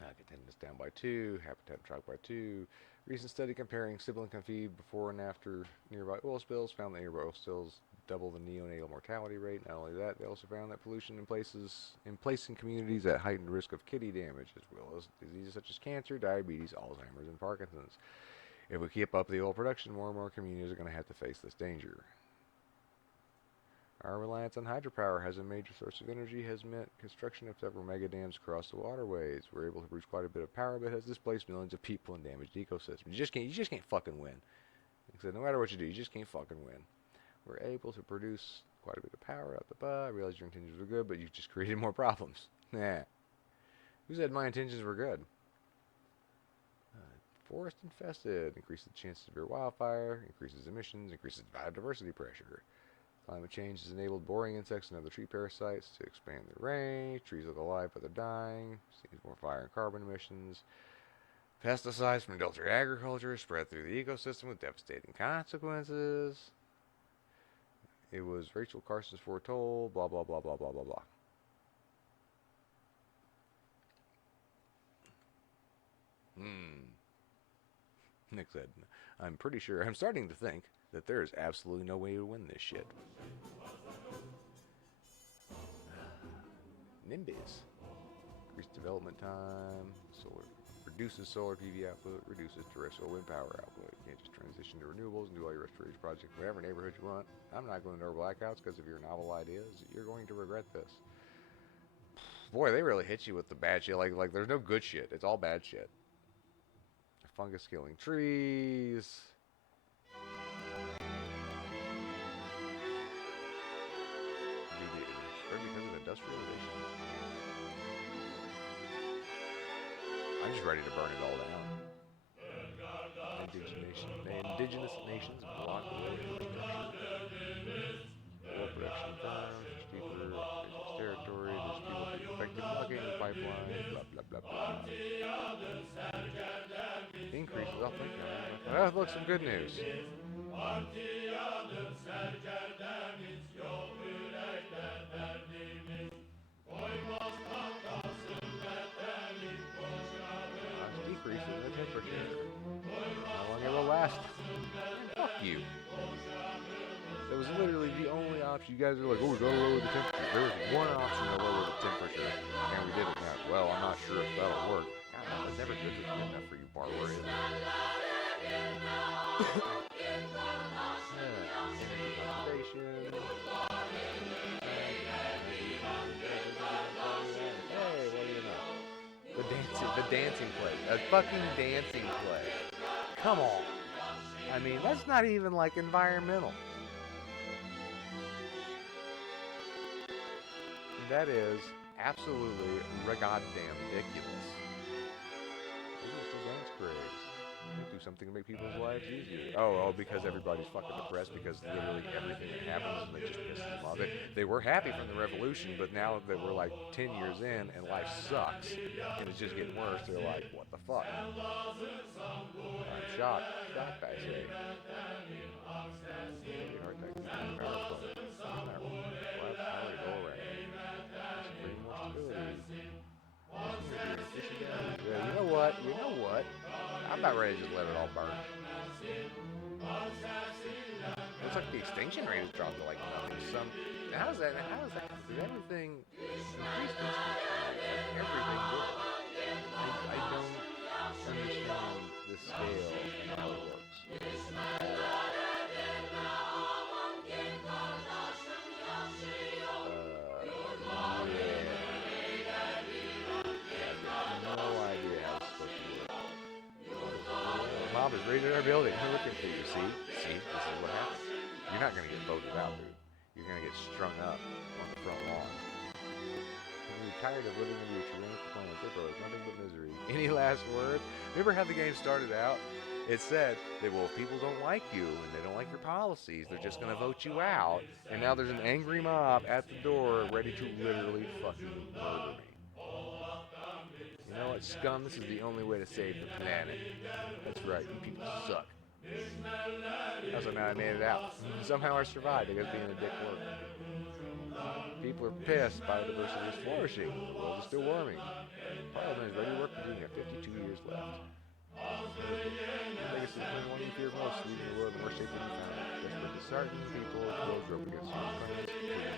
Attendance down by 2. Habitat dropped by 2. Recent study comparing sibling conceived before and after nearby oil spills found that nearby oil spills double the neonatal mortality rate. Not only that, they also found that pollution placing communities at heightened risk of kidney damage, as well as diseases such as cancer, diabetes, Alzheimer's, and Parkinson's. If we keep up the oil production, more and more communities are going to have to face this danger. Our reliance on hydropower as a major source of energy has meant construction of several mega dams across the waterways. We're able to produce quite a bit of power, but has displaced millions of people and damaged ecosystems. You just can't fucking win. Like I said, no matter what you do, you just can't fucking win. We're able to produce quite a bit of power out the butt. I realize your intentions were good, but you've just created more problems. Nah. Who said my intentions were good? Forest infested. Increases the chance of severe wildfire. Increases emissions. Increases biodiversity pressure. Climate change has enabled boring insects and other tree parasites to expand their range. Trees look alive, but they're dying. Seems more fire and carbon emissions. Pesticides from adulterate agriculture spread through the ecosystem with devastating consequences. It was Rachel Carson's foretold. Blah, blah, blah, blah, blah, blah, blah. Nick said, I'm starting to think that there is absolutely no way to win this shit. Nimbus. Increased development time. Solar. Reduces solar PV output. Reduces terrestrial wind power output. You can't just transition to renewables and do all your restoration projects in whatever neighborhood you want. I'm not going to over blackouts because of your novel ideas. You're going to regret this. Boy, they really hit you with the bad shit. Like there's no good shit. It's all bad shit. Fungus killing trees. Because of industrialization. I'm just ready to burn it all down. Indigenous nations block oil infrastructure. Oil production farms, there's deeper indigenous territory, there's people being affected, blocking the pipeline, blah, blah, blah, blah. Increases, oh, thank you. Oh, look, some good news. Decreases the temperature. option. You guys are like, oh, we gotta lower the temperature. There was one option to lower the temperature, and we did it now. Well, I'm not sure if that'll work. God, that's never good enough for you, barbarian. Energy conservation. Hey, what do you know? The dancing play. A fucking dancing play. Come on. I mean, that's not even like environmental. That is absolutely goddamn ridiculous. Maybe it's the dance craze. They do something to make people's lives easier. Oh, because everybody's fucking depressed because literally everything that happens and it just pisses them off. They were happy from the revolution, but now that we're like 10 years in and life sucks and it's just getting worse, they're like, what the fuck? I'm shocked. Shocked, I say. You know what? You know what? I'm about ready to just let it all burn. Looks like the extinction rate has dropped to like nothing. How is that? Did everything increase this? Everything did. I don't understand the scale and how it works. Mom is raiding our building. They're looking for you. See, this is what happens. You're not gonna get voted out, dude. You're gonna get strung up on the front lawn. You're tired of living under your tyrannical plans. They brought us nothing but misery. Any last words? Remember how the game started out? It said that, well, if people don't like you and they don't like your policies, they're just gonna vote you out. And now there's an angry mob at the door ready to literally fucking murder me. You know what, scum? This is the only way to save the planet. That's right, you people suck. Also, now I made it out. Somehow I survived because being a dick worked. People are pissed. Biodiversity is flourishing. The world is still warming. Parliament is ready to work with you. You have 52 years left. Legacy, the one you fear most, leaving the world in worse shape than you found it. Desperate, disheartened people closed rope against you.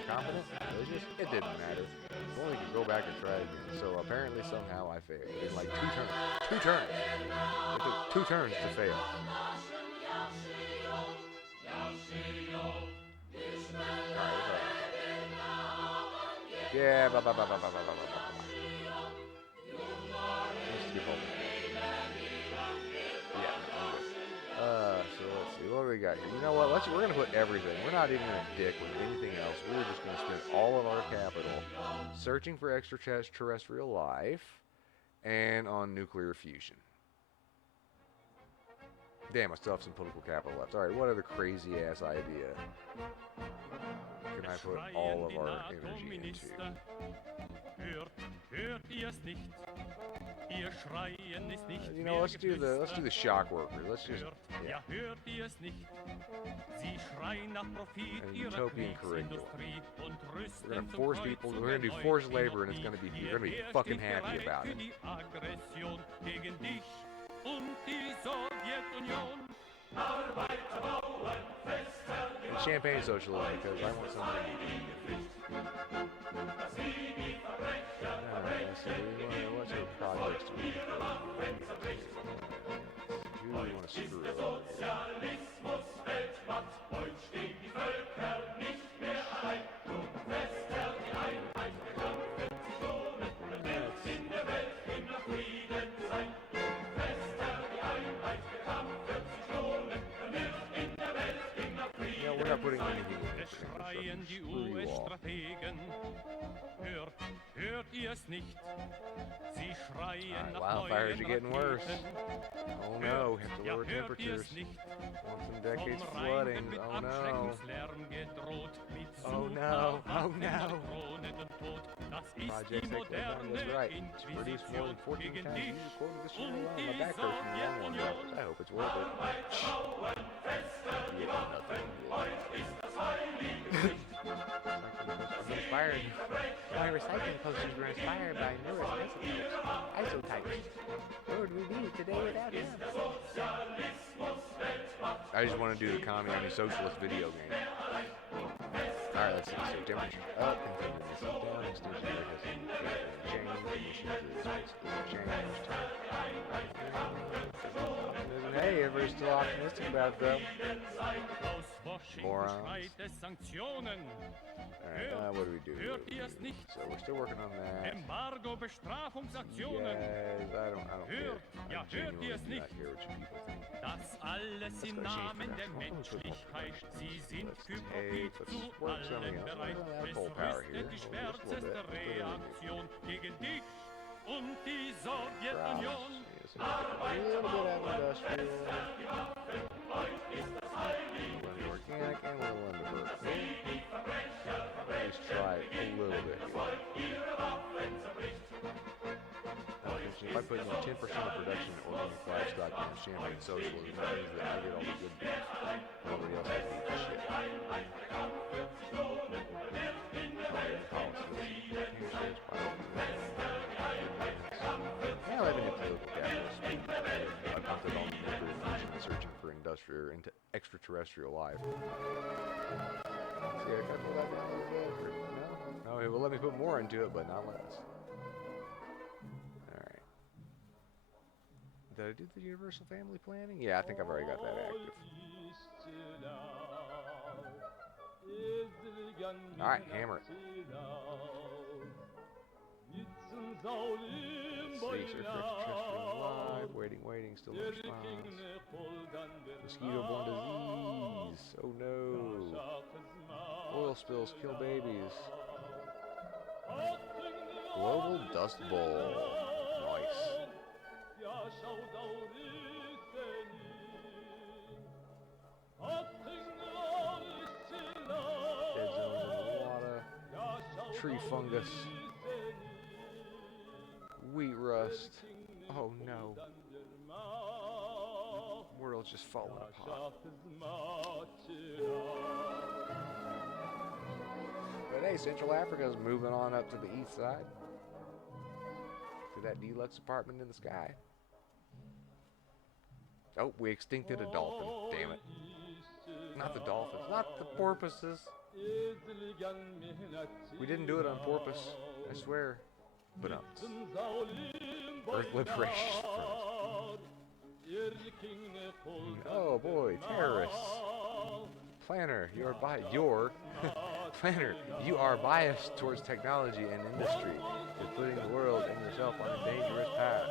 Incompetent, malicious, it didn't matter. If only you could go back and try again. So apparently, somehow, I failed. In like 2 turns. 2 turns! It took 2 turns to fail. Yeah, blah, blah, blah, blah, blah, blah, blah, blah. Let's skip over. So let's see, what do we got here? You know what, we're going to put everything. We're not even going to dick with anything else. We're just going to spend all of our capital searching for extraterrestrial life and on nuclear fusion. Damn, I still have some political capital left. Alright, what other crazy ass idea can I put all of our energy into? You know, let's do the shock workers. Let's just An utopian curriculum. We're gonna force people. We're gonna do forced labor, and you're gonna be fucking happy about it. And champagne socialism, because I want something to eat. What's our projects to be? Who do we want to screw up? We're not putting anything in this thing. Screw you all. Wildfires are getting worse. Oh no, have to lower temperatures. Want some decades flooding. Oh no. Oh no. Oh no. Project Cyclone was right. It's produced more than 14 times you quoted this year alone. My back hurts from the long one droppers. I hope it's worth it. You get nothing. My recycling posters were inspired by Noah's isotypes. What would we be today without him? I just want to do the communist socialist video game. Alright, let's see. So temperature up, continuous down, extension rate has changed, emissions is basically changed. Optimism. Hey, everybody's still optimistic about it though. Morons. Alright, what do we do? So we're still working on that. Yes, I don't care. I genuinely do not care what you people think. Das alles im Namen der Menschlichkeit. Sie sind für Profit zu allem bereit. Es rüstet die schwärzeste Reaktion gegen dich und die Sowjetunion. A little bit of industrial. Organic and a little vertical. Let's try it a little bit here. If I put in 10% of production in organic livestock and champagne socialism, that means that I get all the good beef. Nobody else has to eat the shit. Now living in political capitalist. I pumped it all in nuclear fusion and searching for industrial into extraterrestrial life. See, I gotta pull that down a little bit. No, it will let me put more into it, but not less. Alright. Did I do the universal family planning? Yeah, I think I've already got that active. Alright, hammer it. Let's see, search for extraterrestrial life. Waiting, still no response. Mosquito-borne disease. Oh no. Oil spills kill babies. Global Dust Bowl. Nice. Dead zones in the water. Tree fungus. Wheat rust. Oh no. World's just falling apart. But hey, Central Africa's moving on up to the east side. To that deluxe apartment in the sky. Oh, we extincted a dolphin. Damn it. Not the dolphins. Not the porpoises. We didn't do it on purpose. I swear. But Earth Liberation Front. Oh boy, terrorists. Planner, Planner, you are biased towards technology and industry. You're putting the world and yourself on a dangerous path.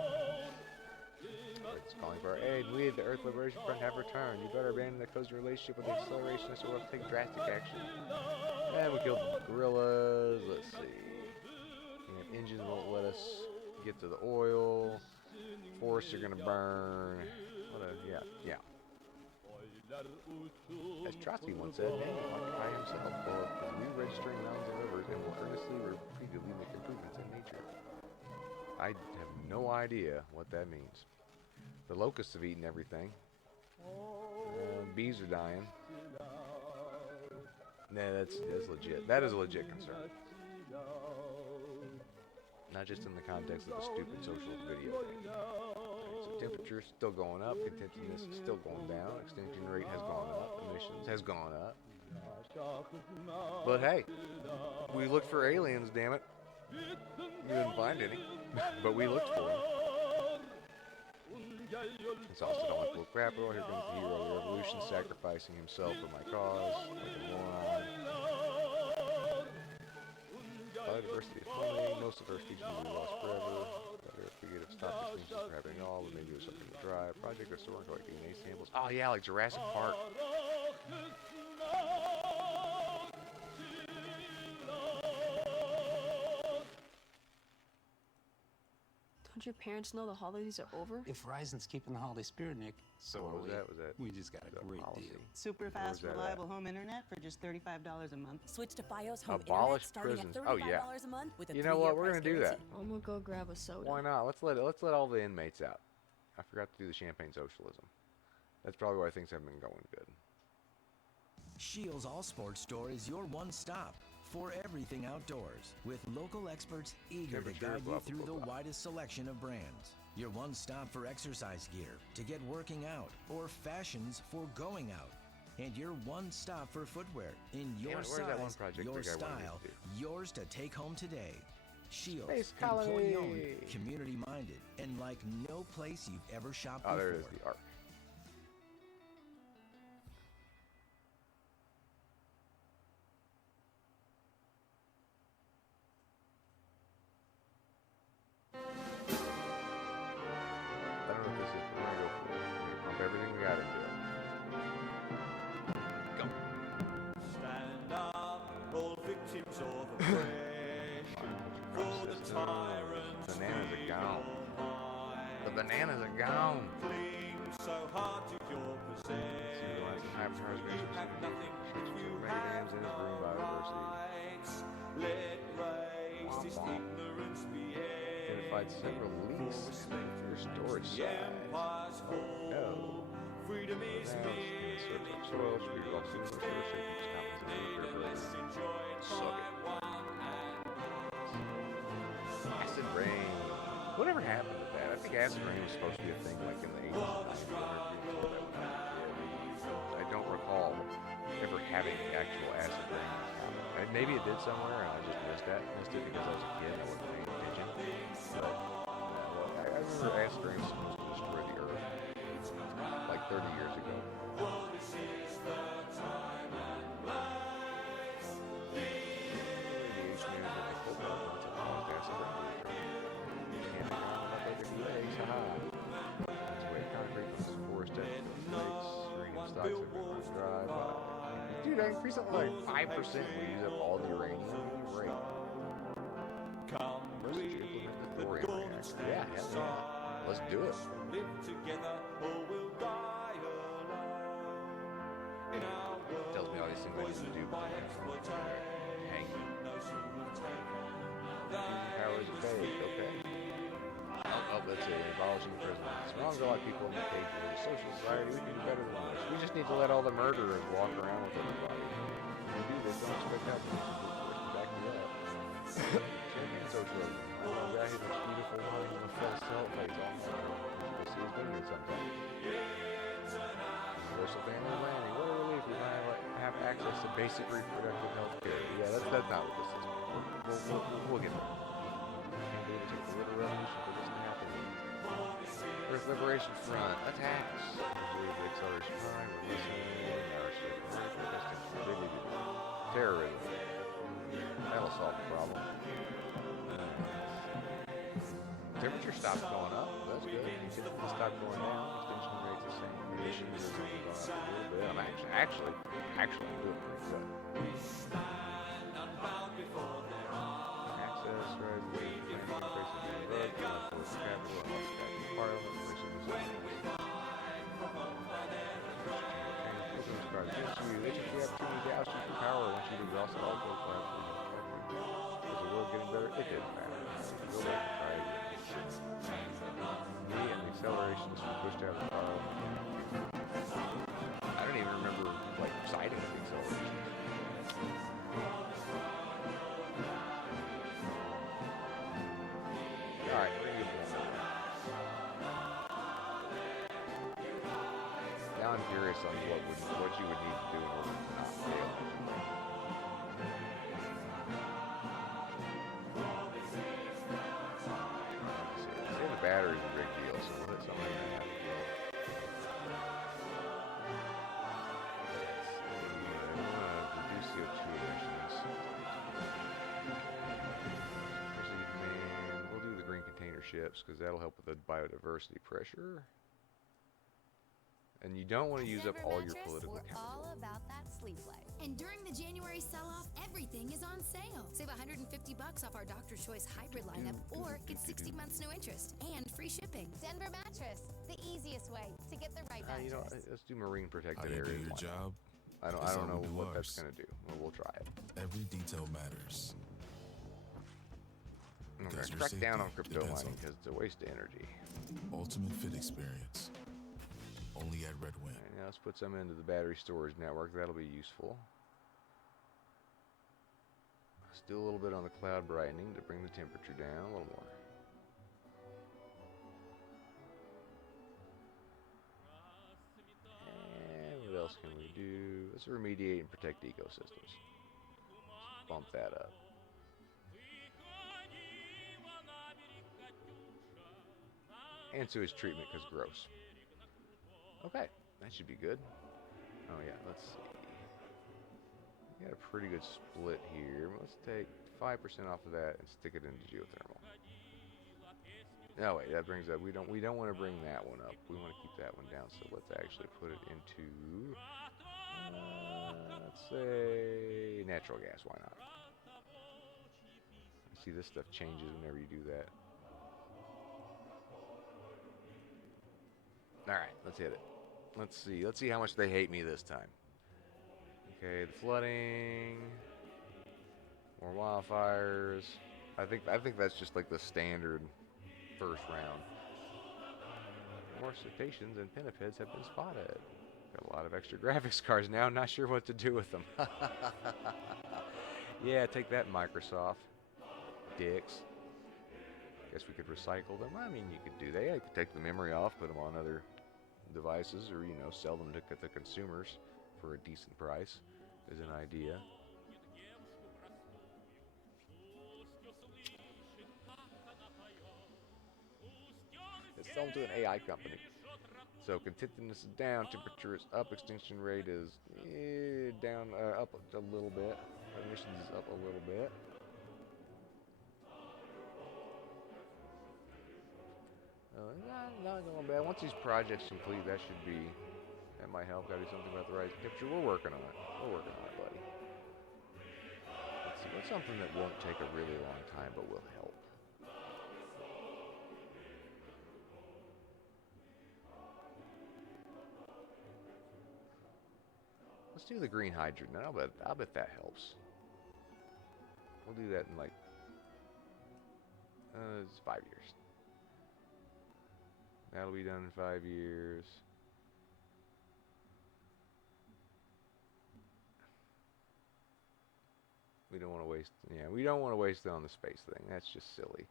It's calling for our aid. We, the Earth Liberation Front, have returned. You better abandon the cozy relationship with the accelerationists or we'll take drastic action. And we killed the gorillas. Let's see. Engines won't let us get to the oil. Forests are gonna burn. Yeah. As Trotsky once said, man, like I himself, for re-registering mountains and rivers and will earnestly repeatedly make improvements in nature. I have no idea what that means. The locusts have eaten everything. Bees are dying. Nah, that's legit. That is a legit concern. Not just in the context of the stupid social video thing. So temperature's still going up, contentiousness is still going down, extinction rate has gone up, emissions has gone up. But hey, we looked for aliens, damn it. We didn't find any, but we looked for them. Exhausted all my political capital, here comes the hero of the revolution, sacrificing himself for my cause, like a moron. Biodiversity is plummeting, most of our species will be lost forever. Better if we could have stopped extinctions from happening at all, but maybe it was something to try. Project restoring like DNA samples. Oh yeah, like Jurassic Park. Don't your parents know the holidays are over? If Verizon's keeping the holiday spirit, Nick, so What are was we. that? Was that? We just got a great policy? deal. Super Where was fast, that reliable home internet for just $35 a month. Switch to Fios Home Abolish Internet starting prisons. at Oh $35 yeah. a month with a You know what? We're gonna do that. I'm gonna go grab a soda. Why not? Let's let all the inmates out. I forgot to do the champagne socialism. That's probably why things haven't been going good. Shields All Sports Store is your one-stop for everything outdoors, with local experts eager to Temperature, guide blah, you blah, through blah, the blah. widest selection of brands. Your one stop for exercise gear to get working out or fashions for going out. and your one stop for footwear in your Where's size, that one project your big I wanted style, to do? yours to take home today. Shields, Space employee owned, Colony. community minded, and like no place you've ever shopped Oh, before. there it is, the arc. I don't know if this is. We're gonna go for it. We're gonna pump everything we got into it. Go. Stand up, all victims of oppression. For the tyrants Bananas are gone. mind. The bananas are gone. Cling so hard to your possession. You have nothing if you have no rights. Let racist ignorance be Identified several leaks in their storage size. Empire's fall. No. Freedom is Now, mere soil, speed off the soil, Let's enjoy Suck it. Taiwan and Acid rain. Whatever happened to that? I think acid rain was supposed to be a thing like in the 80s and 90s. I don't recall ever having the actual acid rain. Maybe it did somewhere and I just missed it because I was a kid and I wasn't paying attention. But I remember acid rain was supposed to destroy the earth like 30 years ago. Dude, I increased it like 5%. We use up all the uranium. Great. Come Versus you implement the thorium reactor. Yeah, hell yeah. Let's do it. live together or we'll die alone. In our world, Tells me all these things I need to do. by exploitation, Hanging. those who will take Powers of fate, okay. Oh, let's see. Abolishing prisons. Wrongs a lot of people in the cages. In a social society, we can do better than this. We just need to let all the murderers walk around with everybody. If we do this, don't expect that to be back to that. Champion socialism. I know a guy who looks beautiful lying in a false cell face all night. You should see his vineyard sometime. Universal family planning. What a relief we might have access to basic reproductive health care. Yeah, that's not what this is. We'll get there. Can't believe it took the little revolution for this to happen. Earth Liberation Front. Attacks. Acceleration Prime. Terrorism. That'll solve the problem. Temperature stops going up. That's good. You can stop going down. Extinction rate's the same. Emissions are going up a little bit. I'm actually doing pretty good. Access, right? Capital, Parliament, they took the opportunity to oust you from power once you'd exhausted all those plans. Is the world getting better? It didn't matter. Go back and try again. Me and the acceleration is pushed out of Parliament. I don't even remember like siding with the acceleration. Alright, we're gonna get this. Now I'm curious on what you would need to do in order to not fail. Say the battery's a big deal, so we'll hit something like that. Reduce CO2 emissions. We'll do the green container ships because that'll help with the biodiversity pressure. And you don't want to use up all your political capital. We're all about that sleep life. And during the January sell-off, everything is on sale. Save $150 off our Doctor's Choice hybrid lineup, or get 60 months no interest and free shipping. Denver Mattress, the easiest way to get the right mattress. You know, let's do marine protected How you do areas. your job? I don't That's how know we do what ours. that's gonna do. Well, we'll try it. Every detail matters. I'm gonna Because your crack down on safety crypto depends mining on- because it's a waste of energy. Ultimate fit experience. Only at Red Wind. Alright, now let's put some into the battery storage network. That'll be useful. Let's do a little bit on the cloud brightening to bring the temperature down a little more. And what else else can we do? Let's remediate and protect ecosystems. Let's bump that up. And sewage treatment, because gross. Okay, that should be good. Oh yeah, let's see. We got a pretty good split here. Let's take 5% off of that and stick it into geothermal. No wait, that brings up. We don't want to bring that one up. We want to keep that one down. So let's actually put it into. Let's say natural gas. Why not? See, this stuff changes whenever you do that. Alright, let's hit it. Let's see how much they hate me this time. Okay, the flooding, more wildfires. I think that's just like the standard first round. More cetaceans and pinnipeds have been spotted. Got a lot of extra graphics cards now, not sure what to do with them. Yeah, take that, Microsoft. Dicks. Guess we could recycle them. I mean, you could do that. You could take the memory off, put them on other devices, or, you know, sell them to the consumers for a decent price is an idea. Let's sell them to an AI company. So contentedness is down, temperature is up, extinction rate is down, up a little bit, emissions is up a little bit. Not going bad. Once these projects complete, that might help. Gotta do something about the rising temperature. We're working on it. Buddy. Let's see. What's something that won't take a really long time, but will help? Let's do the green hydrogen. I'll bet that helps. We'll do that in like it's 5 years. That'll be done in 5 years. We don't want to waste. Yeah, we don't want to waste it on the space thing. That's just silly.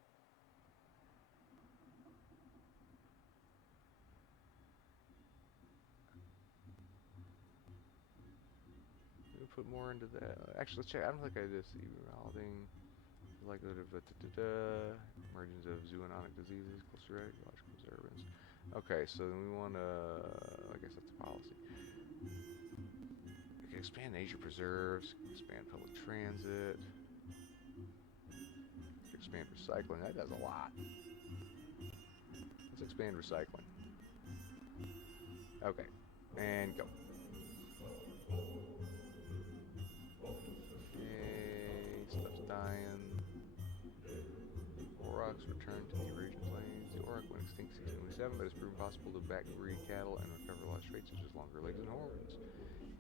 We'll put more into that. Actually, let's check. I don't think I did see Ralding. Likelihood of emergence of zoonotic diseases, closer ecological disturbance. Okay, so then we want to. I guess that's a policy. We can expand nature preserves, expand public transit, expand recycling. That does a lot. Let's expand recycling. Okay, and go. Okay, stuff's dying. Aurochs returned to the Eurasian plains. The auroch went extinct in 1627, but it's proven possible to backbreed cattle and recover lost traits such as longer legs and horns.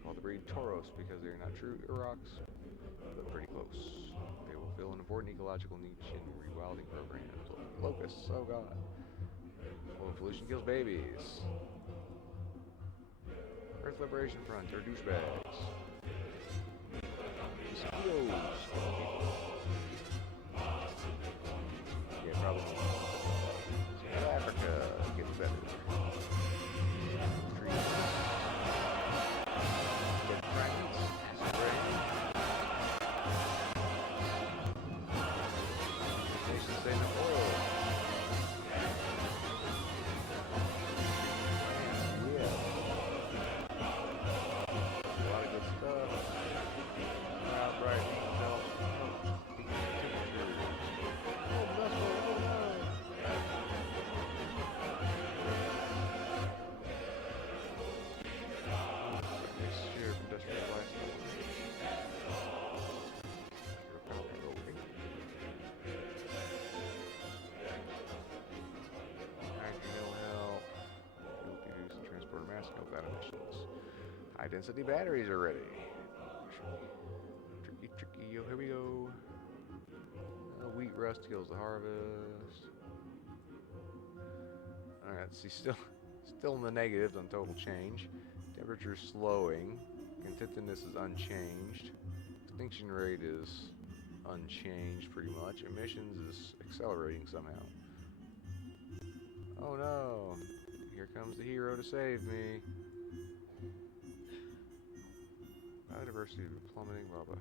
Called the breed Tauros because they are not true aurochs, but pretty close. They will fill an important ecological niche in rewilding programs. Locusts, oh god. Well, pollution kills babies. Earth Liberation Front, they're douchebags. Mosquitoes. Yeah, probably. South Africa gets better. Trees. Get fragments. Spray. Nations say no oil. Yeah. A lot of good stuff. Outright health. High density batteries are ready. Tricky. Yo, here we go. Wheat rust kills the harvest. Alright, let's see. Still in the negatives on total change. Temperature slowing. Contentedness is unchanged. Extinction rate is unchanged pretty much. Emissions is accelerating somehow. Oh no. Here comes the hero to save me. Biodiversity plummeting, blah blah.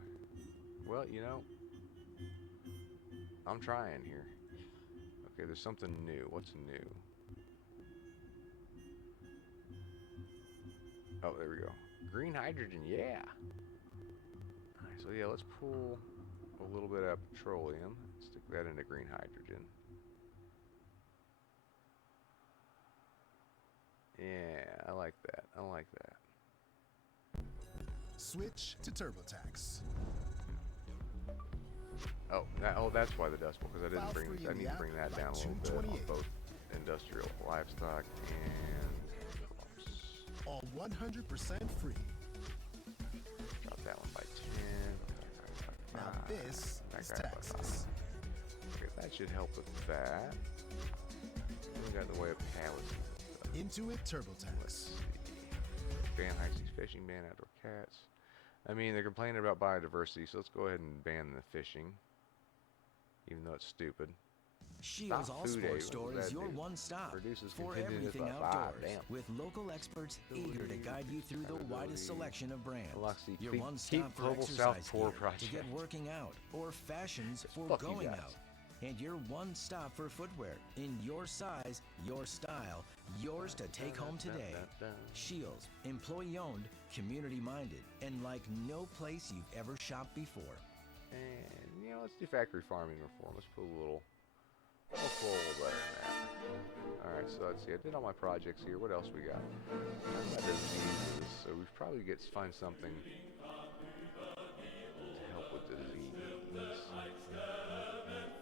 Well, you know, I'm trying here. Okay, there's something new. What's new? Oh, there we go. Green hydrogen, yeah. Alright, so yeah, let's pull a little bit of petroleum. Stick that into green hydrogen. Yeah, I like that. I like that. Switch to TurboTax. Oh, that's why the dust bowl, because I didn't bring. I need to bring that down a little bit on both industrial, livestock, and crops. All 100% free. Drop that one by 10. Now this is taxes. Okay, that should help with that. We got in the way of pallets. Intuit TurboTax. Ban high seas fishing, ban outdoor cats. I mean, they're complaining about biodiversity, so let's go ahead and ban the fishing. Even though it's stupid. Shields All Sports Store is your one-stop for everything outdoors, with local experts eager to guide you through the widest selection of brands. Your one-stop for exercise gear to get working out, or fashions for going out. And your one-stop for footwear in your size, your style, yours to take home today. Shields, employee-owned, community-minded, and like no place you've ever shopped before. And, you know, let's do factory farming reform. Let's put a little better than that. Alright, so let's see. I did all my projects here. What else we got? Diseases. So we probably find something to help with disease.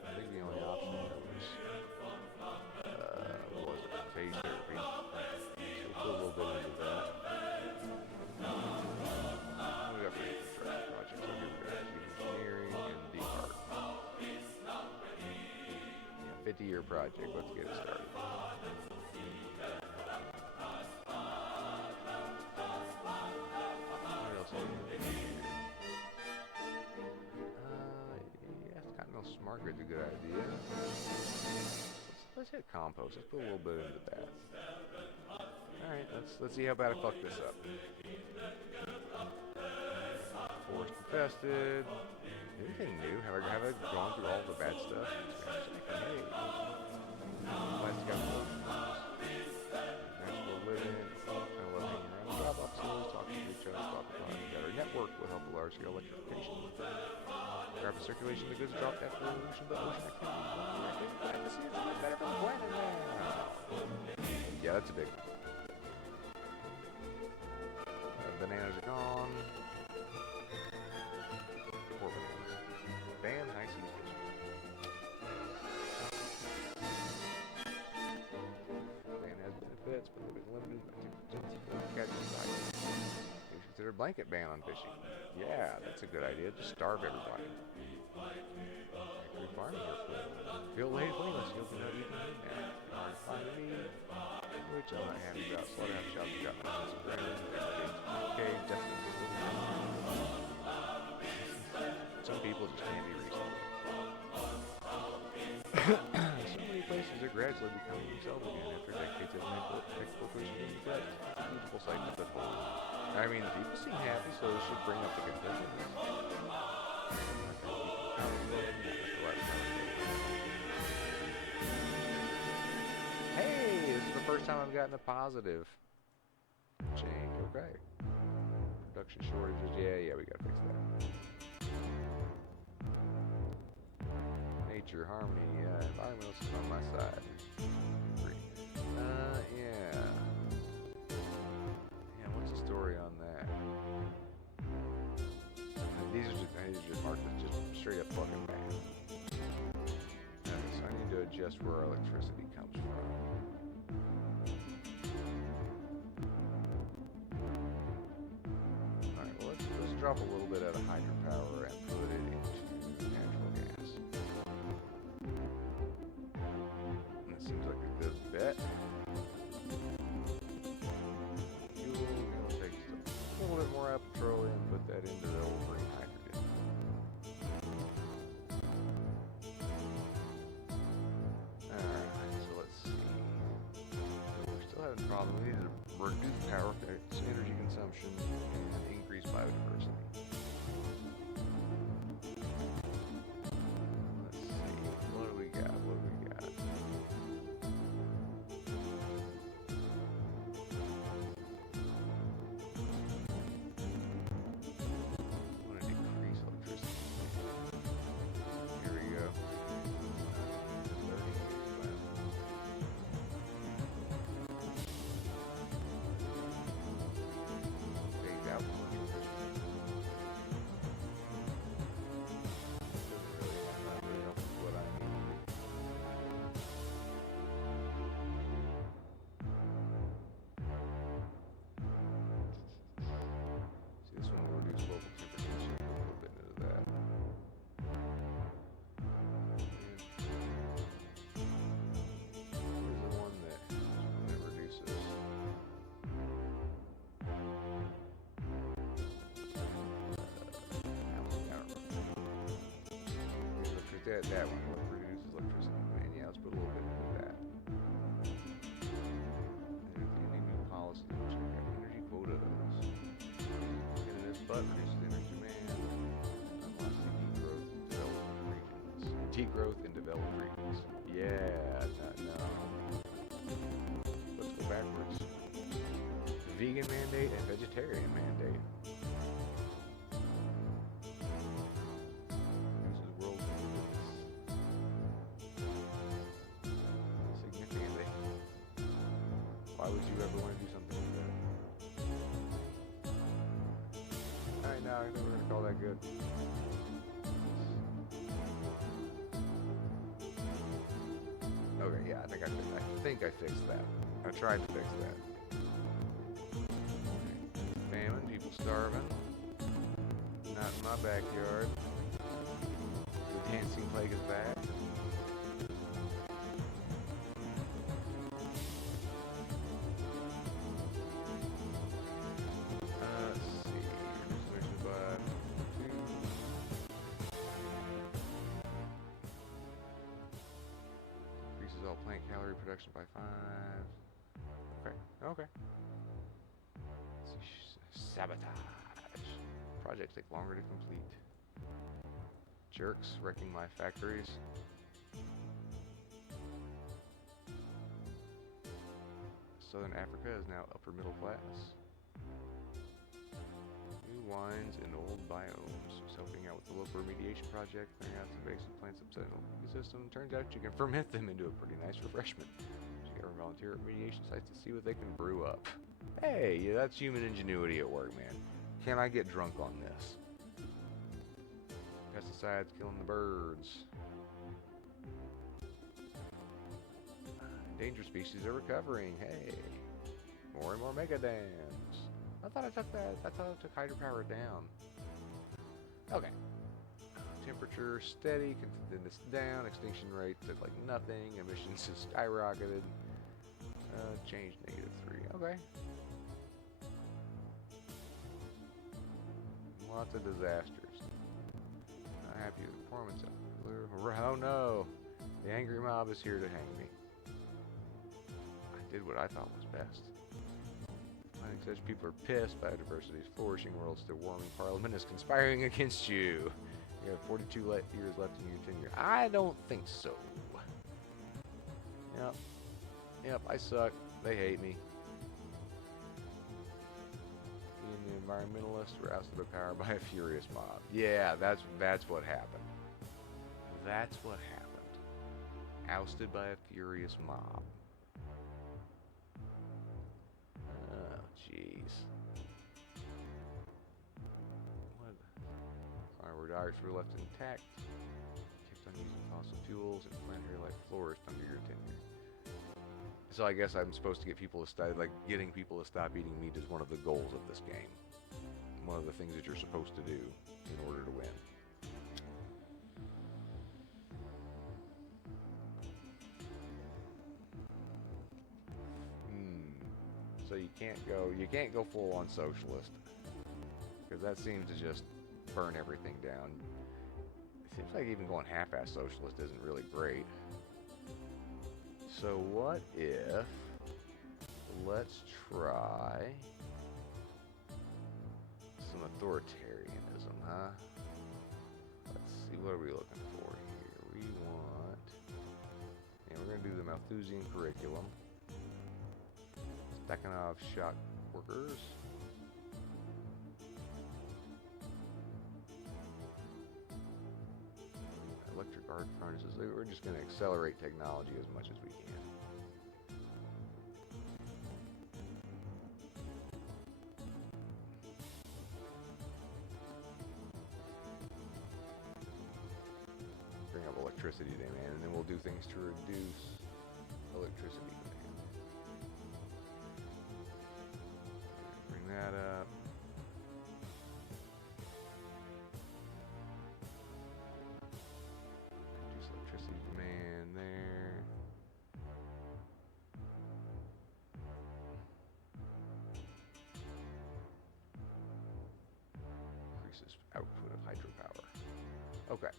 I think the only option was, what was it? Phage therapy. So we'll put a little bit into that. We got pretty good projects. I'll give it engineering and DeHart. Yeah, 50-year project. Let's get it started. What else do we need? Yeah, Continental Smart Grid's a good idea. Let's hit compost. Let's put a little bit into that. Alright, let's see how bad I fuck this up. Forest infested. Anything new? Have I gone through all the bad stuff? Hey. Plastic applications. Natural living. I love hanging around job offices, talking to each other, stop the climate. Better network will help with large-scale electrification. Rapid circulation of goods drop after pollution, but ocean activity. Glad to see it's much better for the planet now. Yeah, that's a big one. Bananas are gone. Poor bananas. Ban high seas fishing. Ban has benefits, but they've been limited by 2% catch size. Maybe consider a blanket ban on fishing. Yeah, that's a good idea. Just starve everybody. Factory farming here. Feel late playlist. You'll be not eating meat now. Hard to find meat, which I'm not happy about. Slaughterhouse shops have got my brand. Okay, definitely. Some people just can't be reasonable. So many places are gradually becoming themselves again after decades of exploitation and neglect. Beautiful sight to behold. I mean, the people seem happy, so it should bring up the good things. Hey, this is the first time I've gotten a positive change. Okay. Production shortages. Yeah, we gotta fix that. Nature, harmony, environmentalists on my side. Free. Yeah. Yeah, what's the story on that? These are just marked as just straight up fucking bad. So I need to adjust where our electricity comes from. Alright, well let's drop a little bit out of hydropower and put it into natural gas. And it seems like a good bet. We'll take a little bit more out of petroleum and put that into the old green hydrogen. Alright, so let's see. We're still having problems. We need to reduce power, energy consumption, and increase biodiversity. that one. What produces electricity demand? Yeah, let's put a little bit into that. And any new policies, check out energy quotas. And this butt reduces energy demand. Degrowth in developed regions. Yeah, no. Let's go backwards. Vegan mandate and vegetarian mandate. Reduces world significantly. Why would you ever want to do something like that? Alright, now I think we're gonna call that good. Okay, yeah, I think I fixed that. I tried to fix that. Famine, people starving. Not in my backyard. The dancing plague is back. Let's see. Reduce by 2. Increases all plant calorie production by 5. Okay. Sabotage. Projects take longer to complete. Jerks wrecking my factories. Southern Africa is now upper middle class. New wines in old biomes. Just helping out with the local remediation project, clearing out some basic plants upset in the ecosystem. Turns out you can ferment them into a pretty nice refreshment. You gotta volunteer at remediation sites to see what they can brew up. Hey, yeah, that's human ingenuity at work, man. Can I get drunk on this? Pesticides killing the birds. Endangered species are recovering. Hey, more and more mega dams. I thought I took hydropower down. Okay. Temperature steady, then it's down. Extinction rate took like nothing. Emissions has skyrocketed. Change -3. Okay. Lots of disasters. Not happy with the performance. Oh no! The angry mob is here to hang me. I did what I thought was best. Finding such people are pissed. Biodiversity's flourishing, world still warming. Parliament is conspiring against you. You have 42 years left in your tenure. I don't think so. Yep, I suck. They hate me. Being the environmentalists were ousted by power by a furious mob. Yeah, that's what happened. That's what happened. Ousted by a furious mob. Oh, jeez. What? Our diets were left intact. Kept on using fossil fuels and planetary life flourished under your tenure. So I guess I'm supposed to get people to stop, getting people to stop eating meat is one of the goals of this game. One of the things that you're supposed to do in order to win. So you can't go full on socialist, because that seems to just burn everything down. It seems like even going half-ass socialist isn't really great. So what if, let's try some authoritarianism, huh? Let's see, what are we looking for here? We want, and we're going to do the Malthusian curriculum. Stakhanov shock workers. Electric arc furnaces. We're just going to accelerate technology as much as we can. Bring up electricity demand, and then we'll do things to reduce electricity demand. Bring that up. Reduce electricity demand there. Increases output of hydropower. Okay.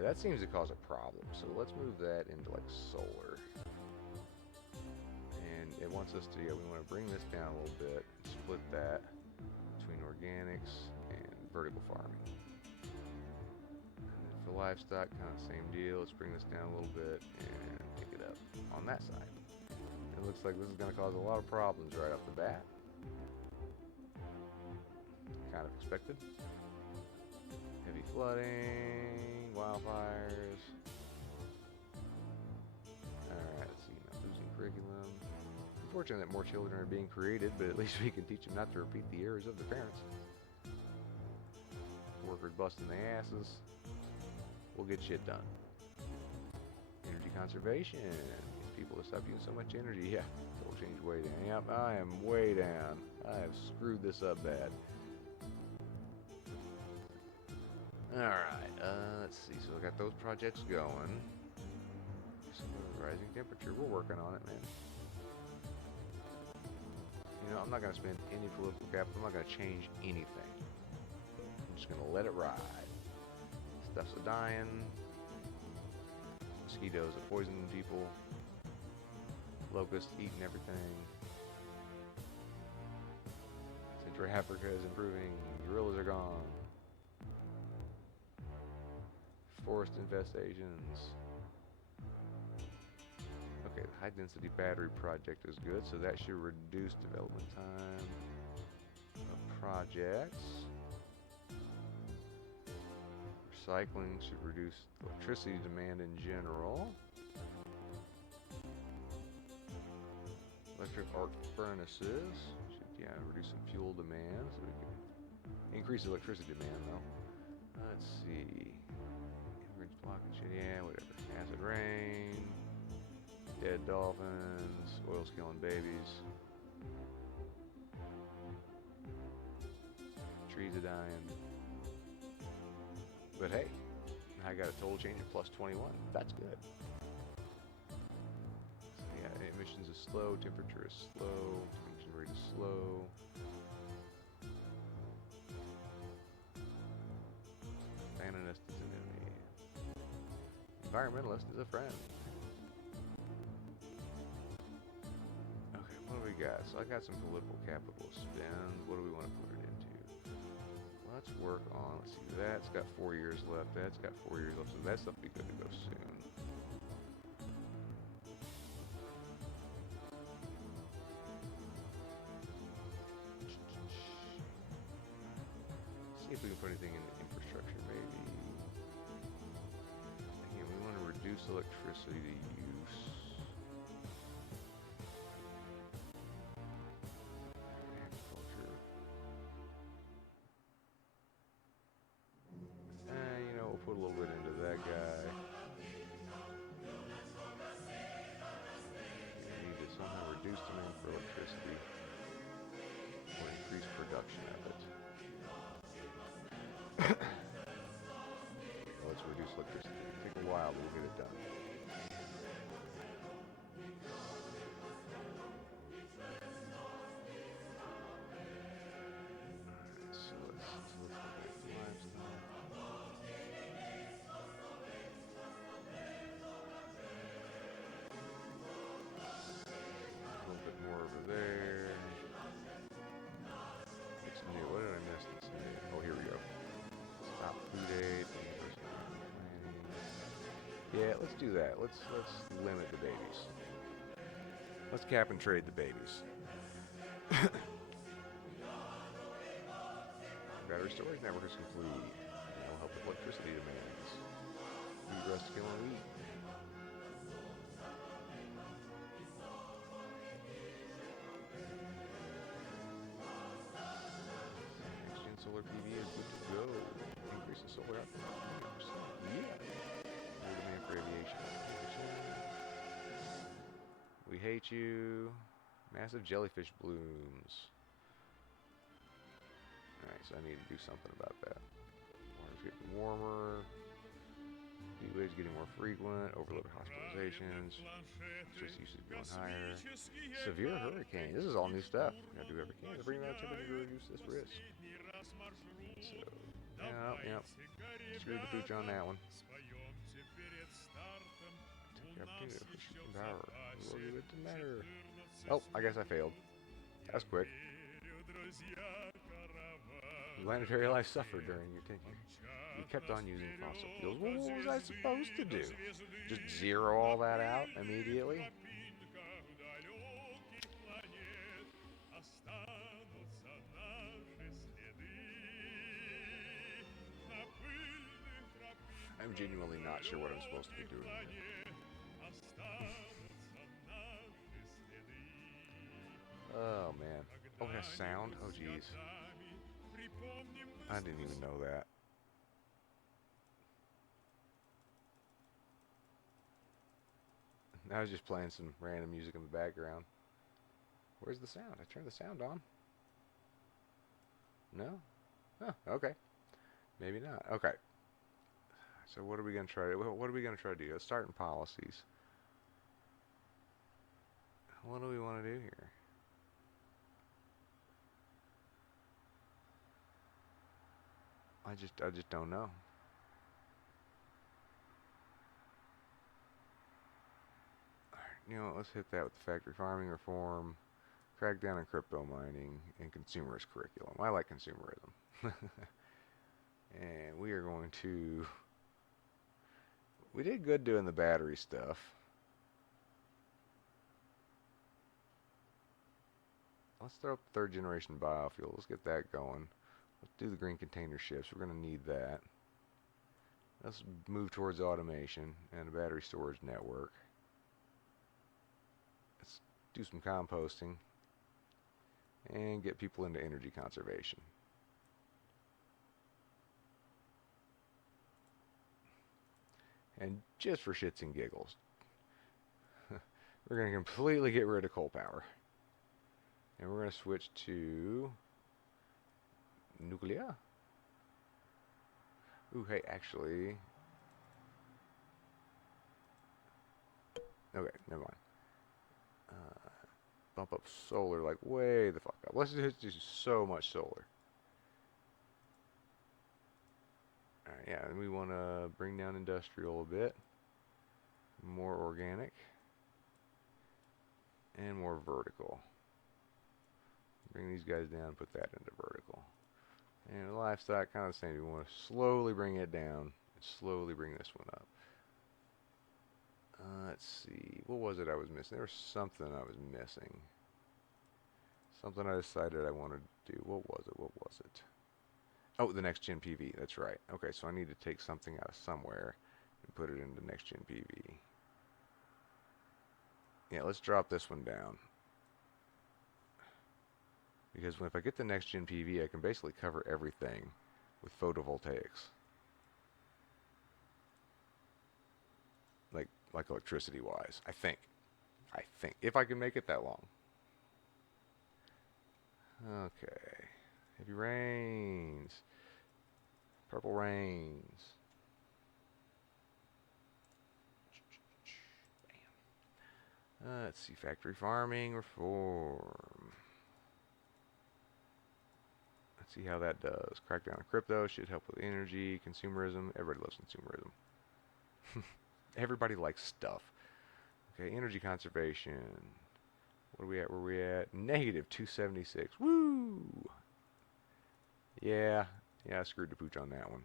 Yeah, that seems to cause a problem. So let's move that into like solar. And it wants us to, yeah, we want to bring this down a little bit, split that between organics and vertical farming. And then for livestock, kind of same deal. Let's bring this down a little bit and pick it up on that side. It looks like this is going to cause a lot of problems right off the bat. Kind of expected. Heavy flooding, wildfires. Alright, let's see. Losing curriculum. Unfortunate that more children are being created, but at least we can teach them not to repeat the errors of their parents. Workers busting their asses. We'll get shit done. Energy conservation. Get people to stop using so much energy. Yeah, total change way down. Yep, I am way down. I have screwed this up bad. Alright, let's see. So we got those projects going. Rising temperature. We're working on it, man. You know, I'm not going to spend any political capital. I'm not going to change anything. I'm just going to let it ride. Stuff's a dying. Mosquitoes are poisoning people. Locusts eating everything. Central Africa is improving. Gorillas are gone. Forest infestations. Okay, the high density battery project is good, so that should reduce development time of projects. Recycling should reduce electricity demand in general. Electric arc furnaces should, yeah, reduce some fuel demand, so we can increase electricity demand though. Let's see. Immigrants blocking shit, yeah, whatever. Acid rain. Dead dolphins, oil's killing babies. Trees are dying. But hey, I got a total change of plus 21. That's good. So yeah, emissions is slow, temperature is slow, extinction rate is slow. Abandonist is an enemy. Environmentalist is a friend. What do we got? So I got some political capital to spend. What do we want to put it into? Let's work on, let's see, that's got 4 years left. That's got 4 years left, so that stuff will be good to go soon. See if we can put anything into infrastructure, maybe. Again, we want to reduce electricity use. Put a little bit into that guy. We need to somehow reduce demand for electricity or increase production of it. Let's reduce electricity. It'll take a while, but we'll get it done. Yeah, let's do that. Let's limit the babies. Let's cap and trade the babies. Battery storage network is complete. It'll help with electricity demands. Wheat rust killing wheat. Next gen solar PV is good to go. Increase the solar output by 20%. Yeah. Demand for aviation. We hate you. Massive jellyfish blooms. Alright, so I need to do something about that. Water's getting warmer. Heat waves getting more frequent. Overloaded hospitalizations. Stress usage going higher. Severe hurricane. This is all new stuff. We gotta do everything we can to bring that temperature to reduce this risk. So, yep. Screw the pooch on that one. Power. It didn't matter. Oh, I guess I failed. That was quick. Planetary life suffered during your tenure. You kept on using fossil fuels. Well, what was I supposed to do? Just zero all that out immediately? I'm genuinely not sure what I'm supposed to be doing here. Oh, man. Oh, it has sound? Oh, jeez. I didn't even know that. I was just playing some random music in the background. Where's the sound? I turned the sound on. No? Oh, okay. Maybe not. Okay. So what are we going to try to do? Let's start in policies. What do we want to do here? I just don't know. You know, let's hit that with the factory farming reform, crackdown on crypto mining, and consumerist curriculum. I like consumerism. And we are going to... We did good doing the battery stuff. Let's throw up third generation biofuel. Let's get that going. Let's do the green container ships. We're going to need that. Let's move towards automation and a battery storage network. Let's do some composting and get people into energy conservation. And just for shits and giggles, we're going to completely get rid of coal power. And we're going to switch to nuclear. Ooh, hey, actually... Okay, never mind. Bump up solar like way the fuck up. Let's just do so much solar. Alright, yeah, and we want to bring down industrial a bit. More organic. And more vertical. Bring these guys down, put that into vertical. And livestock, kind of the same. We want to slowly bring it down and slowly bring this one up. Let's see. What was it I was missing? There was something I was missing. Something I decided I wanted to do. What was it? Oh, the next gen PV. That's right. Okay, so I need to take something out of somewhere and put it into next gen PV. Yeah, let's drop this one down. Because if I get the next gen PV, I can basically cover everything with photovoltaics. Like electricity wise, I think. If I can make it that long. Okay. Heavy rains. Purple rains. Let's see, factory farming reform. Let's see how that does. Crackdown on crypto should help with energy, consumerism. Everybody loves consumerism. Everybody likes stuff. Okay, energy conservation. What are we at? Where are we at? Negative 276. Woo! Yeah, I screwed the pooch on that one.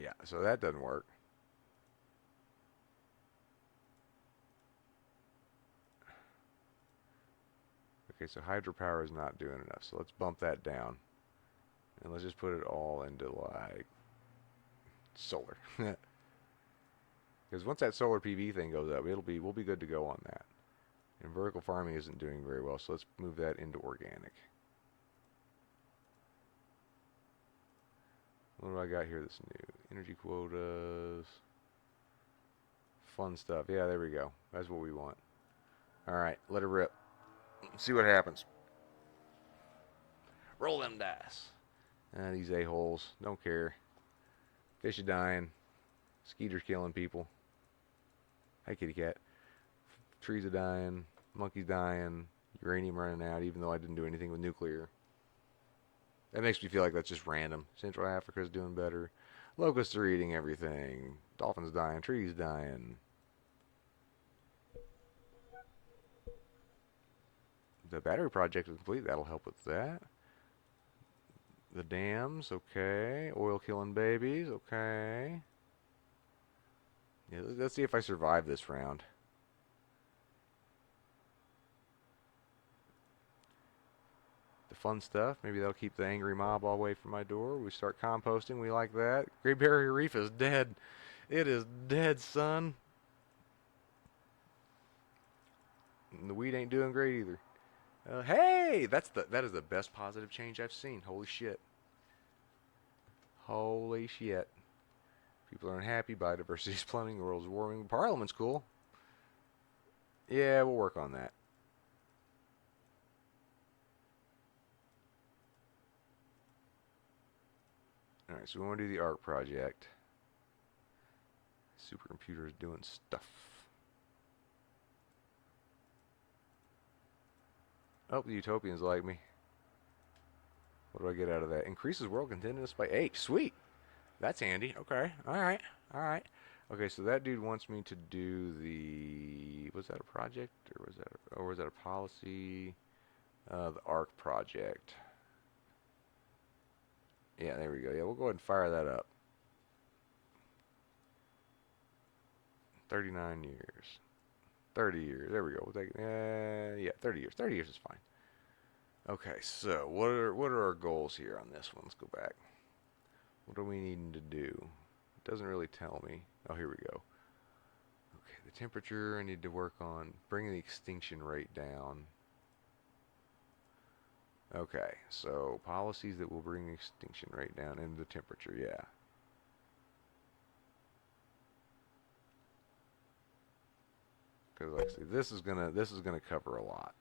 Yeah, so that doesn't work. Okay, so hydropower is not doing enough, so let's bump that down. And let's just put it all into, like, solar. Because once that solar PV thing goes up, we'll be good to go on that. And vertical farming isn't doing very well, so let's move that into organic. What do I got here that's new? Energy quotas. Fun stuff. Yeah, there we go. That's what we want. Alright, let it rip. See what happens. Roll them dice. These a-holes. Don't care. Fish are dying. Skeeters killing people. Hi, kitty cat. Trees are dying. Monkeys dying. Uranium running out, even though I didn't do anything with nuclear. That makes me feel like that's just random. Central Africa's doing better. Locusts are eating everything. Dolphins dying. Trees dying. The battery project is complete. That'll help with that. The dams, okay. Oil killing babies, okay. Yeah, let's see if I survive this round. The fun stuff, maybe that'll keep the angry mob all away from my door. We start composting, we like that. Great Barrier Reef is dead. It is dead, son. And the weed ain't doing great either. Hey, that is the best positive change I've seen. Holy shit. Holy shit. People are unhappy. Biodiversity's plummeting. The world's warming. Parliament's cool. Yeah, we'll work on that. Alright, so we want to do the ARC project. Supercomputer is doing stuff. Oh, the Utopians like me. What do I get out of that? Increases world contentedness by 8. Sweet. That's handy. Okay. Alright. Alright. Okay, so that dude wants me to do the... Was that a project? Or was that a policy? The ARC project. Yeah, there we go. Yeah, we'll go ahead and fire that up. 39 years. 30 years. There we go. We'll take, yeah, 30 years. 30 years is fine. Okay, so what are our goals here on this one? Let's go back. What are we needing to do? It doesn't really tell me. Oh, here we go. Okay, the temperature I need to work on bringing the extinction rate down. Okay, so policies that will bring the extinction rate down and the temperature, yeah. Because like I say, this is gonna cover a lot.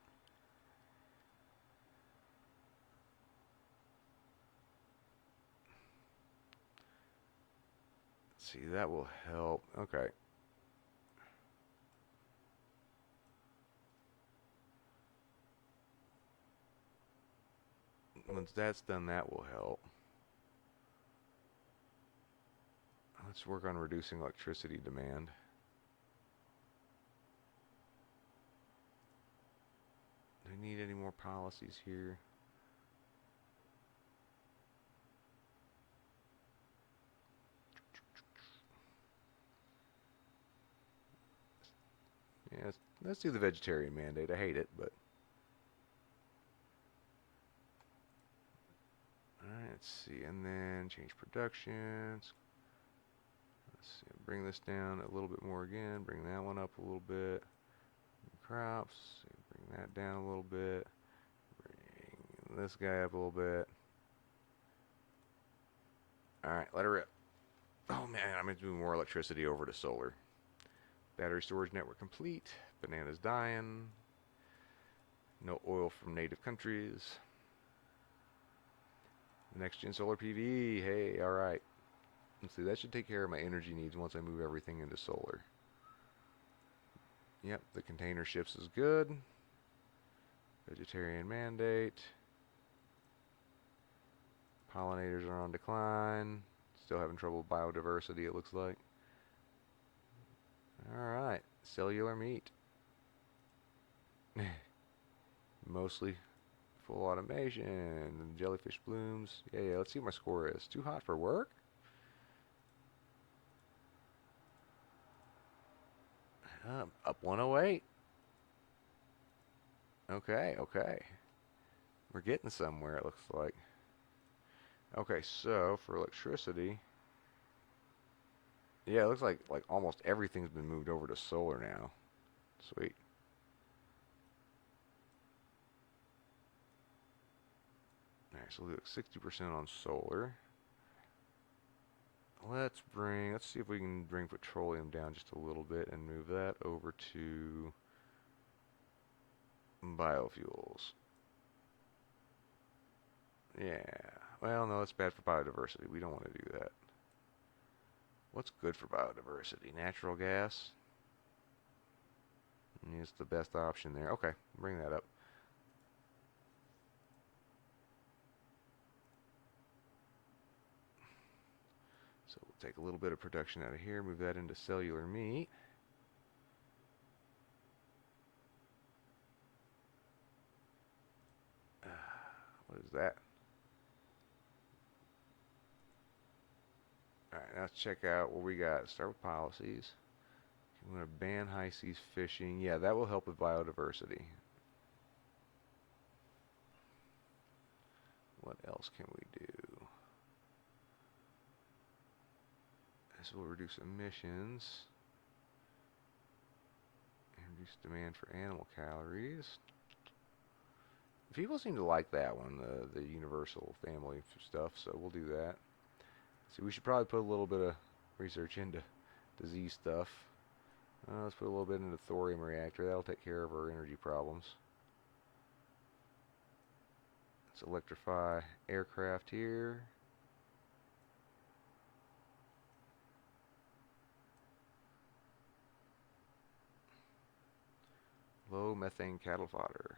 Let's see, that will help. Okay. Once that's done, that will help. Let's work on reducing electricity demand. Do we need any more policies here? Yeah, let's do the vegetarian mandate. I hate it, but... Alright, let's see. And then change productions. Let's see. Bring this down a little bit more again. Bring that one up a little bit. Crops. Bring that down a little bit. Bring this guy up a little bit. Alright, let her rip. Oh man, I'm going to move more electricity over to solar. Battery storage network complete. Bananas dying. No oil from native countries. Next gen solar PV. Hey, alright. Let's see, that should take care of my energy needs once I move everything into solar. Yep, the container ships is good. Vegetarian mandate. Pollinators are on decline. Still having trouble with biodiversity, it looks like. Alright, cellular meat. Mostly full automation. And jellyfish blooms. Yeah, let's see what my score is. Too hot for work? Up 108. Okay. We're getting somewhere, it looks like. Okay, so for electricity, yeah, it looks like almost everything's been moved over to solar now. Sweet. Alright, so we'll do 60% on solar. Let's see if we can bring petroleum down just a little bit and move that over to biofuels. Yeah. Well, no, that's bad for biodiversity. We don't want to do that. What's good for biodiversity? Natural gas? It's the best option there. Okay, bring that up. take a little bit of production out of here, move that into cellular meat. What is that? Alright, now let's check out what we got. Start with policies. I'm going to ban high seas fishing. Yeah, that will help with biodiversity. What else can we do? This will reduce emissions. Reduce demand for animal calories. People seem to like that one, the universal family stuff, so we'll do that. So we should probably put a little bit of research into disease stuff. Let's put a little bit into thorium reactor. That'll take care of our energy problems. Let's electrify aircraft here. Low methane cattle fodder.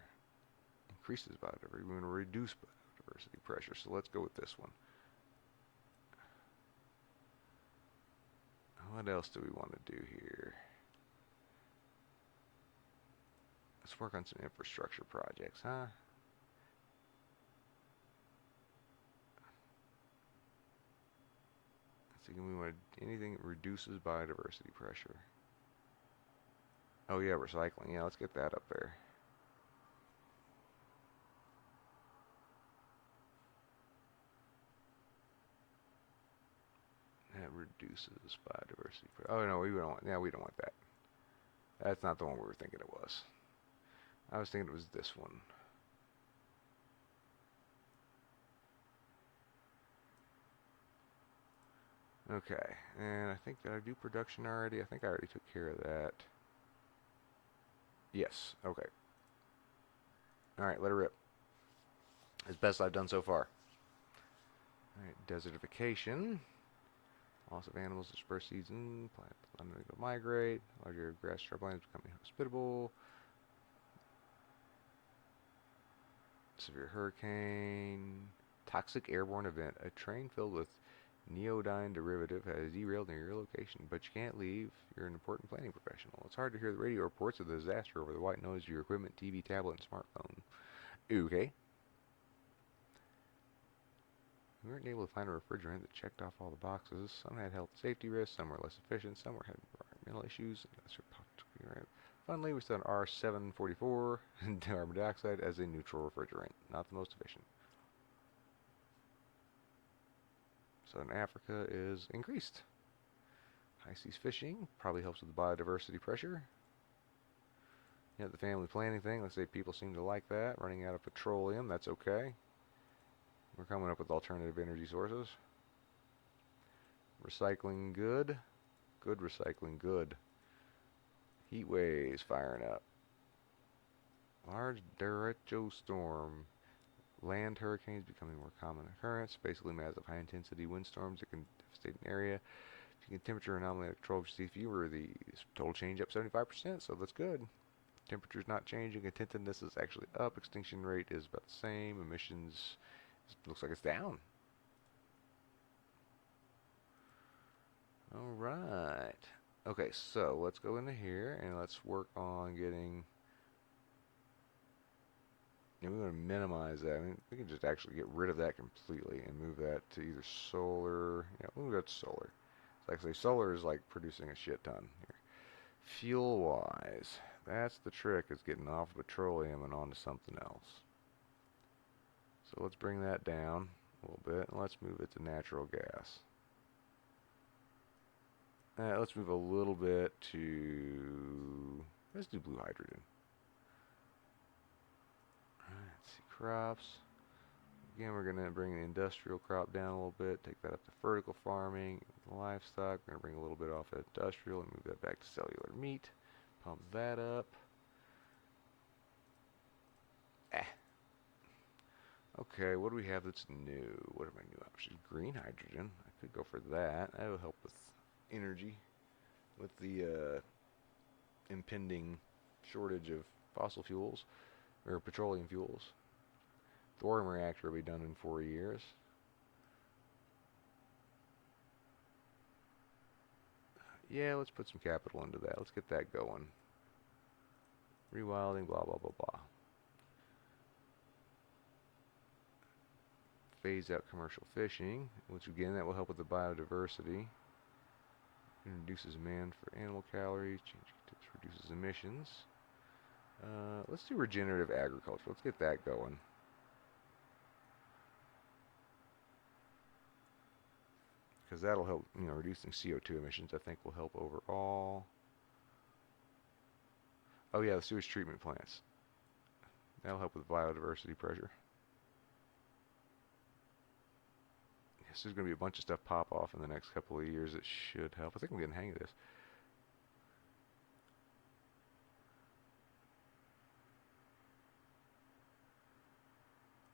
Increases biodiversity. We're going to reduce biodiversity pressure, so let's go with this one. What else do we want to do here? Let's work on some infrastructure projects, huh? So we want anything that reduces biodiversity pressure. Oh yeah, recycling. Yeah, let's get that up there. That reduces biodiversity. Oh no, we don't want. Yeah, we don't want that. That's not the one we were thinking it was. I was thinking it was this one. Okay, and I think, did I do production already? I think I already took care of that. Yes, okay. Alright, let her rip. As best I've done so far. Alright, desertification. Loss of animals, dispersed season, plants unable to migrate, larger grass shrublands becoming hospitable. Severe hurricane. Toxic airborne event. A train filled with neodyne derivative has derailed near your location, but you can't leave. You're an important planning professional. It's hard to hear the radio reports of the disaster over the white noise of your equipment, TV, tablet, and smartphone. Okay. We weren't able to find a refrigerant that checked off all the boxes. Some had health and safety risks, some were less efficient, some were having environmental issues. Finally, we found R744 and carbon dioxide as a neutral refrigerant, not the most efficient. Southern Africa is increased. High seas fishing probably helps with the biodiversity pressure. Yeah, the family planning thing, let's say people seem to like that. Running out of petroleum, that's okay. We're coming up with alternative energy sources. Recycling good. Good recycling good. Heat waves firing up. Large derecho storm. Land hurricanes becoming more common occurrence. Basically massive high intensity windstorms that can devastate an area. If you get temperature anomaly at control fever, the total change up 75%, so that's good. Temperature's not changing. Attentiveness is actually up. Extinction rate is about the same. Emissions looks like it's down. Alright. Okay, so let's go into here and let's work on getting. And we want to minimize that. I mean, we can just actually get rid of that completely and move that to either solar. Yeah, we'll move that to solar. So like I say, solar is like producing a shit ton here. Fuel-wise, that's the trick, is getting off of petroleum and onto something else. So let's bring that down a little bit and let's move it to natural gas. Let's move a little bit to, let's do blue hydrogen. Let's see, crops. Again, we're going to bring the industrial crop down a little bit, take that up to vertical farming, livestock. We're going to bring a little bit off of industrial and move that back to cellular meat. Pump that up. Okay, what do we have that's new? What are my new options? Green hydrogen. I could go for that. That will help with energy, with the impending shortage of fossil fuels, or petroleum fuels. Thorium reactor will be done in 4 years. Yeah, let's put some capital into that. Let's get that going. Rewilding, blah, blah, blah, blah. Phase out commercial fishing, which again, that will help with the biodiversity. Reduces demand for animal calories, reduces emissions. Let's do regenerative agriculture. Let's get that going. Because that'll help, reducing CO2 emissions, I think will help overall. Oh yeah, the sewage treatment plants. That'll help with biodiversity pressure. Yes, there's going to be a bunch of stuff pop off in the next couple of years that should help. I think I'm getting the hang of this.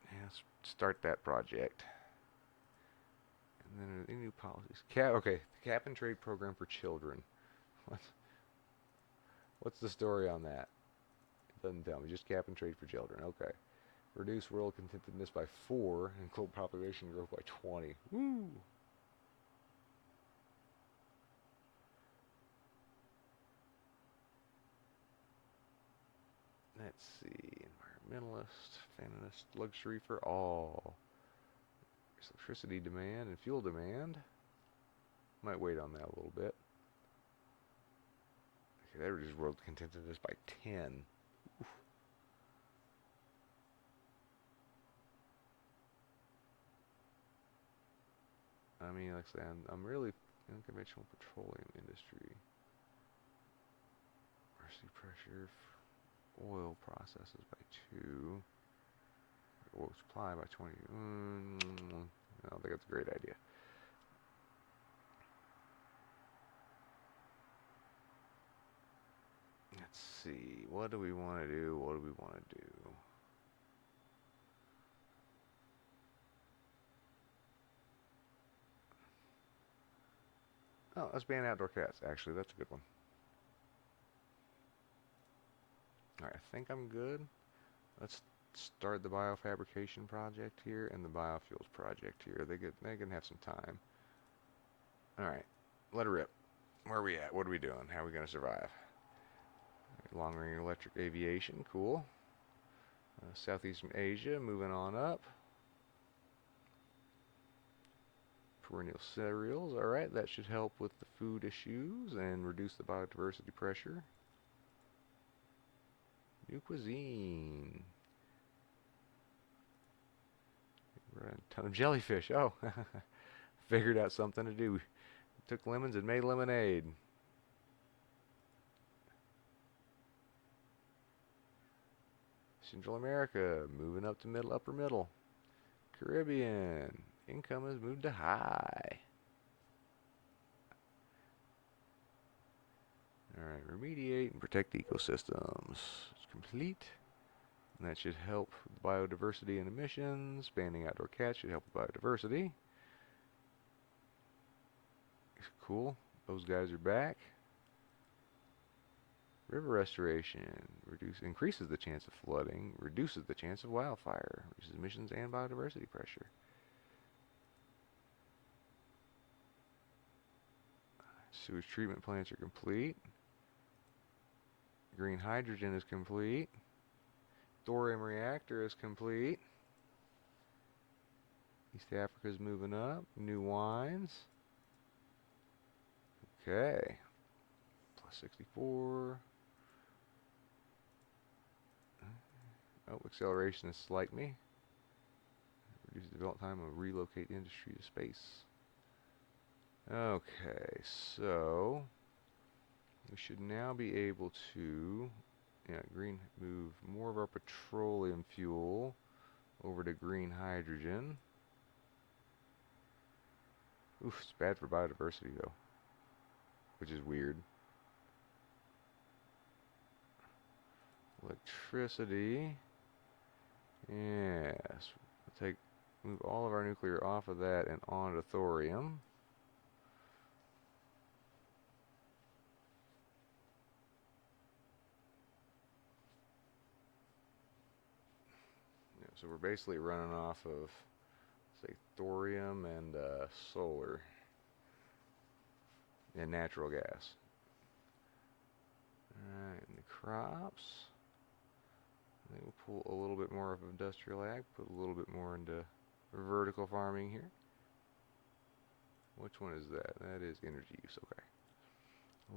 Yeah, let's start that project. And then any new policies? Okay, the cap and trade program for children. What's the story on that? It doesn't tell me. Just cap and trade for children. Okay. Reduce world contentedness by 4 and global population growth by 20. Woo! Let's see. Environmentalist, feminist, luxury for all. Electricity demand and fuel demand. Might wait on that a little bit. Okay, that reduces world contentedness by 10. Oof. I mean, like I say, I'm really unconventional petroleum industry. Mercy pressure, oil processes by 2. Oil supply by 20. I don't think that's a great idea. Let's see. What do we want to do? What do we want to do? Oh, let's ban outdoor cats. Actually, that's a good one. Alright, I think I'm good. Let's start the biofabrication project here and the biofuels project here. They can have some time. Alright, let her rip. Where are we at? What are we doing? How are we going to survive? Long-range electric aviation, cool. Southeastern Asia, moving on up. Perennial cereals, alright, that should help with the food issues and reduce the biodiversity pressure. New cuisine. A ton of jellyfish. Oh, figured out something to do. Took lemons and made lemonade. Central America, moving up to upper middle. Caribbean, income has moved to high. Alright, remediate and protect ecosystems. It's complete. And that should help with biodiversity and emissions. Banning outdoor cats should help with biodiversity. Cool. Those guys are back. River restoration increases the chance of flooding, reduces the chance of wildfire, reduces emissions and biodiversity pressure. Sewage treatment plants are complete. Green hydrogen is complete. Thorium reactor is complete. East Africa is moving up. New wines. Okay. Plus 64. Oh, acceleration is slight me. Reduce development time and relocate industry to space. Okay, so we should now be able to move more of our petroleum fuel over to green hydrogen. Oof, it's bad for biodiversity though, which is weird. Electricity. Yes. Move all of our nuclear off of that and onto thorium. So we're basically running off of, say, thorium and solar. and natural gas. Alright, and the crops. I think we'll pull a little bit more of industrial ag, put a little bit more into vertical farming here. Which one is that? That is energy use, okay.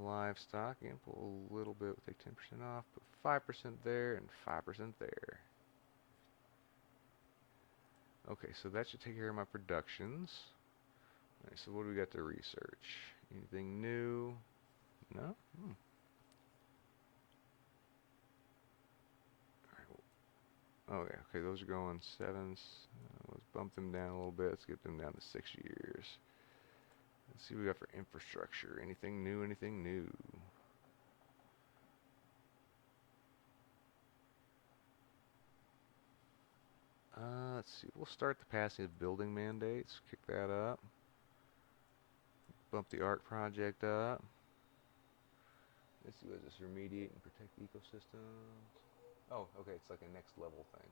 Livestock, again, pull a little bit, we'll take 10% off, put 5% there and 5% there. Okay, so that should take care of my productions. Alright, so what do we got to research? Anything new? No? Okay, those are going 7s. Let's bump them down a little bit. Let's get them down to 6 years. Let's see what we got for infrastructure. Anything new? Anything new? Let's see. We'll start the passing of building mandates. Kick that up. Bump the ARC project up. Let's see, what is this? Remediate and protect ecosystems. Oh, okay, it's like a next level thing.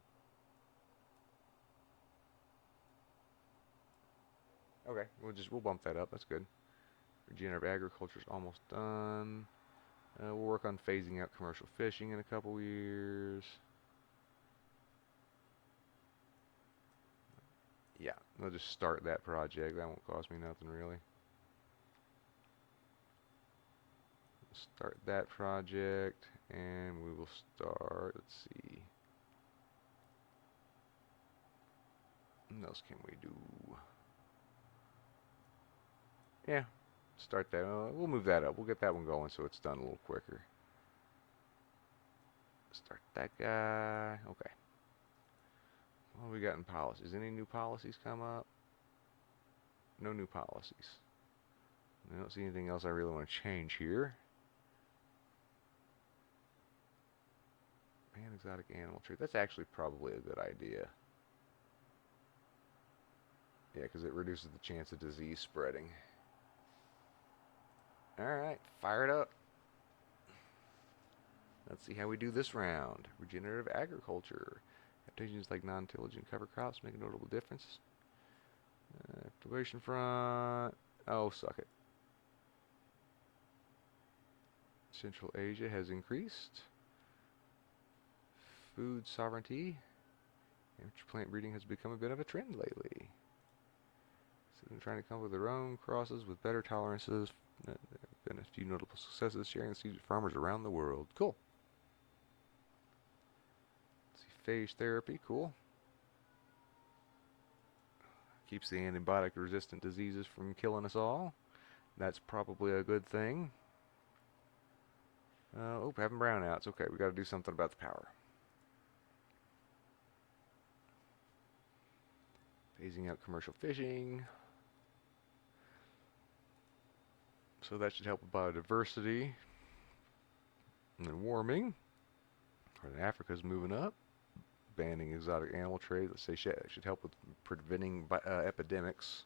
Okay, we'll bump that up. That's good. Regenerative agriculture is almost done. We'll work on phasing out commercial fishing in a couple years. Yeah, we'll just start that project. That won't cost me nothing really. Start that project, and we will start. Let's see. What else can we do? Yeah, start that. We'll move that up. We'll get that one going so it's done a little quicker. Start that guy. Okay. What have we got in policies? Any new policies come up? No new policies. I don't see anything else I really want to change here. Ban exotic animal trade. That's actually probably a good idea. Yeah, because it reduces the chance of disease spreading. Alright, fire it up. Let's see how we do this round. Regenerative agriculture. Adaptations like non-tillage and cover crops make a notable difference. Activation front. Oh, suck it. Central Asia has increased. Food sovereignty. Amateur plant breeding has become a bit of a trend lately. So they're trying to come up with their own crosses with better tolerances. There have been a few notable successes sharing the seeds with farmers around the world. Cool. Let's see, phage therapy, cool. Keeps the antibiotic resistant diseases from killing us all. That's probably a good thing. Oh, having brownouts. Okay, we got to do something about the power. Phasing out commercial fishing. So that should help with biodiversity. And then warming. And Africa's moving up. Banning exotic animal trade. Let's say should help with preventing epidemics.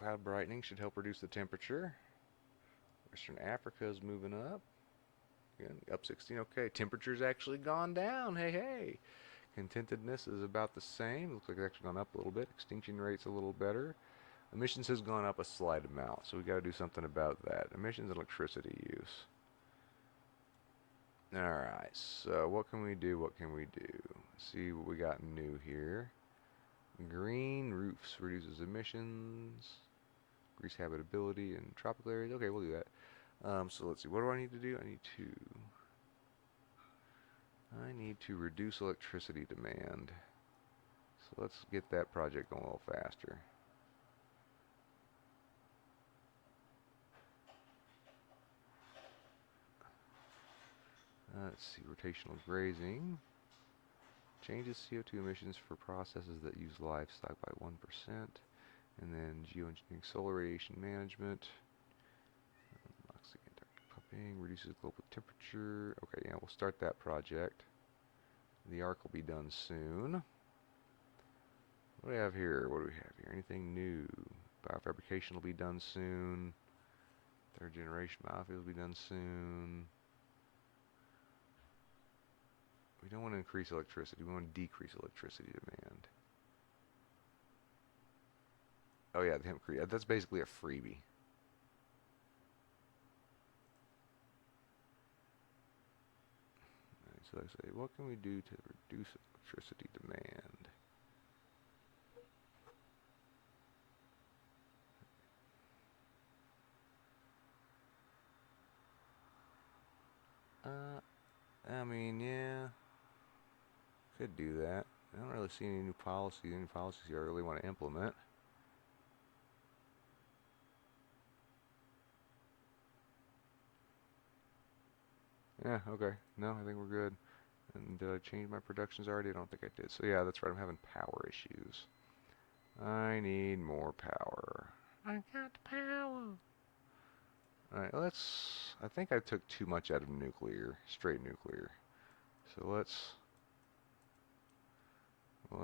Cloud brightening should help reduce the temperature. Western Africa is moving up. Again, up 16. Okay, temperature's actually gone down. Hey, hey. Contentedness is about the same. Looks like it's actually gone up a little bit. Extinction rate's a little better. Emissions has gone up a slight amount, so we got to do something about that. Emissions and electricity use. Alright, so what can we do? What can we do? Let's see what we got new here. Green roofs reduces emissions. Increase habitability in tropical areas. Okay, we'll do that. So let's see. What do I need to do? I need to reduce electricity demand. So let's get that project going a little faster. Let's see, rotational grazing. Changes CO2 emissions for processes that use livestock by 1%. And then geoengineering solar radiation management. Pumping, reduces global temperature. Okay, yeah, we'll start that project. The ARC will be done soon. What do we have here? What do we have here? Anything new? Biofabrication will be done soon. Third generation biofuels will be done soon. We don't want to increase electricity. We want to decrease electricity demand. Oh yeah, the hempcrete. That's basically a freebie. Alright, so I say, what can we do to reduce electricity demand? I mean, yeah, could do that. I don't really see any policies I really want to implement. Yeah, okay. No, I think we're good. And did I change my productions already? I don't think I did. So yeah, that's right. I'm having power issues. I need more power. I got power. Alright, I think I took too much out of nuclear. Straight nuclear. So will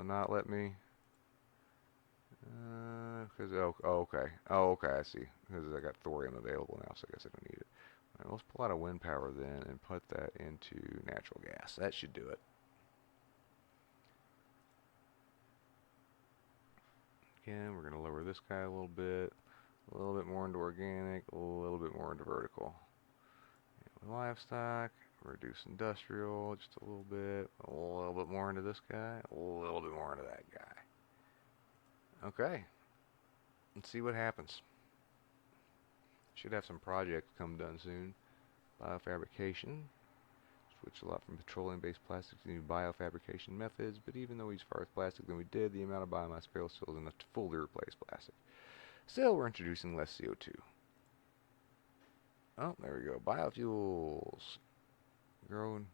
it not let me? Okay. Oh, okay, I see. Because I got thorium available now, so I guess I don't need it. Alright, let's pull out a wind power then and put that into natural gas. That should do it. Again, we're going to lower this guy a little bit more into organic, a little bit more into vertical. And livestock, reduce industrial just a little bit more into this guy, a little bit more into that guy. Okay, let's see what happens. Should have some projects come done soon. Biofabrication. Switched a lot from petroleum-based plastics to new biofabrication methods, but even though we use far less plastic than we did, the amount of biomass barrels still is enough to fully replace plastic. Still, we're introducing less CO2. Oh, there we go. Biofuels. Growing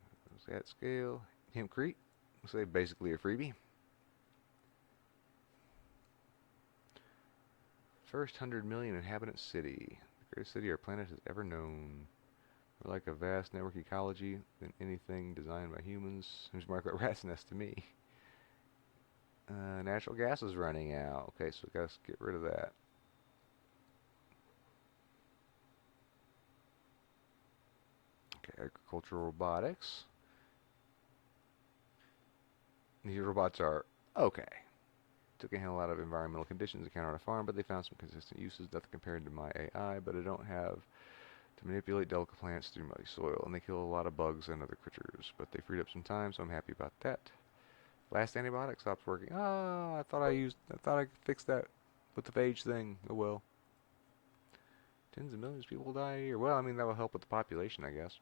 at scale. Hempcrete. We'll say basically a freebie. First 100 million inhabitant city. The greatest city our planet has ever known. We're like a vast network ecology than anything designed by humans. Seems more like a rat's nest to me. Natural gas is running out. Okay, so we gotta get rid of that. Okay, agricultural robotics. These robots are okay. Took a handle out of environmental conditions to counter on a farm, but they found some consistent uses. Nothing compared to my AI, but I don't have to manipulate delicate plants through muddy soil, and they kill a lot of bugs and other critters. But they freed up some time, so I'm happy about that. Last antibiotic stops working. Oh, I thought I fixed that with the phage thing. Oh well. Tens of millions of people die a year. Well, I mean, that will help with the population, I guess.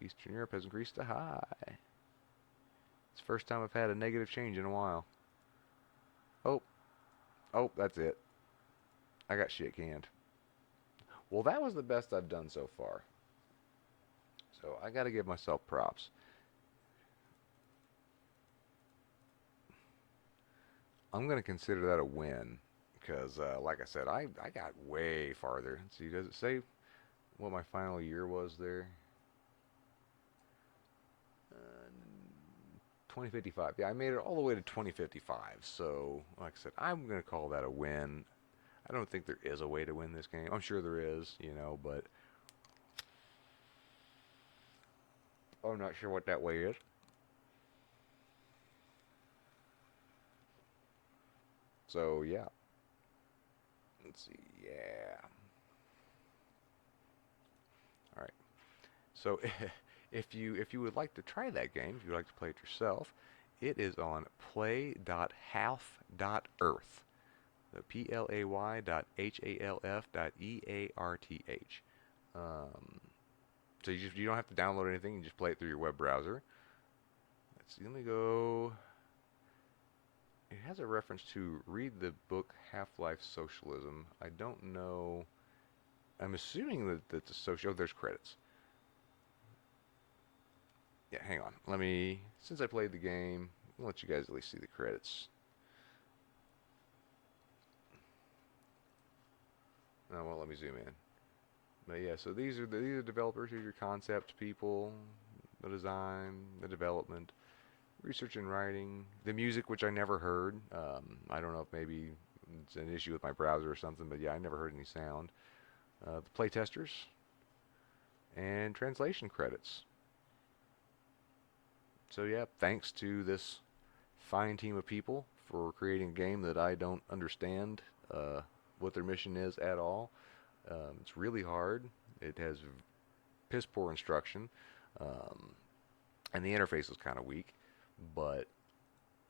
Eastern Europe has increased to high. It's the first time I've had a negative change in a while. Oh, that's it. I got shit canned. Well, that was the best I've done so far. So I gotta give myself props. I'm gonna consider that a win. Because, like I said, I got way farther. Let's see, does it say what my final year was there? 2055. Yeah, I made it all the way to 2055. So, like I said, I'm going to call that a win. I don't think there is a way to win this game. I'm sure there is, but I'm not sure what that way is. So, yeah. Let's see. Yeah. All right. So, if you would like to try that game, if you'd like to play it yourself, it is on play.half.earth. The play.half.earth. So you don't have to download anything. You just play it through your web browser. Let's see. Let me go. It has a reference to read the book Half Earth Socialism. I don't know. I'm assuming that the social. Oh, there's credits. Yeah, hang on. Since I played the game, I'll let you guys at least see the credits. No, well, let me zoom in. But yeah, so these are developers. Here's your concept people, the design, the development, research and writing, the music, which I never heard. I don't know if maybe it's an issue with my browser or something, but yeah, I never heard any sound. The playtesters and translation credits. So yeah, thanks to this fine team of people for creating a game that I don't understand what their mission is at all. It's really hard. It has piss poor instruction, and the interface is kind of weak, but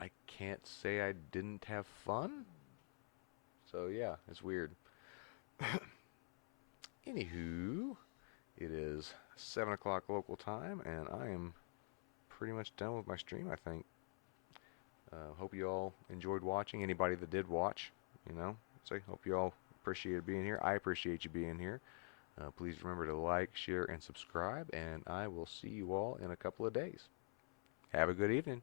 I can't say I didn't have fun. So yeah, it's weird. Anywho, it is 7 o'clock local time, and I am pretty much done with my stream, I think. Hope you all enjoyed watching. Anybody that did watch, so hope you all appreciated being here. I appreciate you being here. Please remember to like, share, and subscribe, and I will see you all in a couple of days. Have a good evening.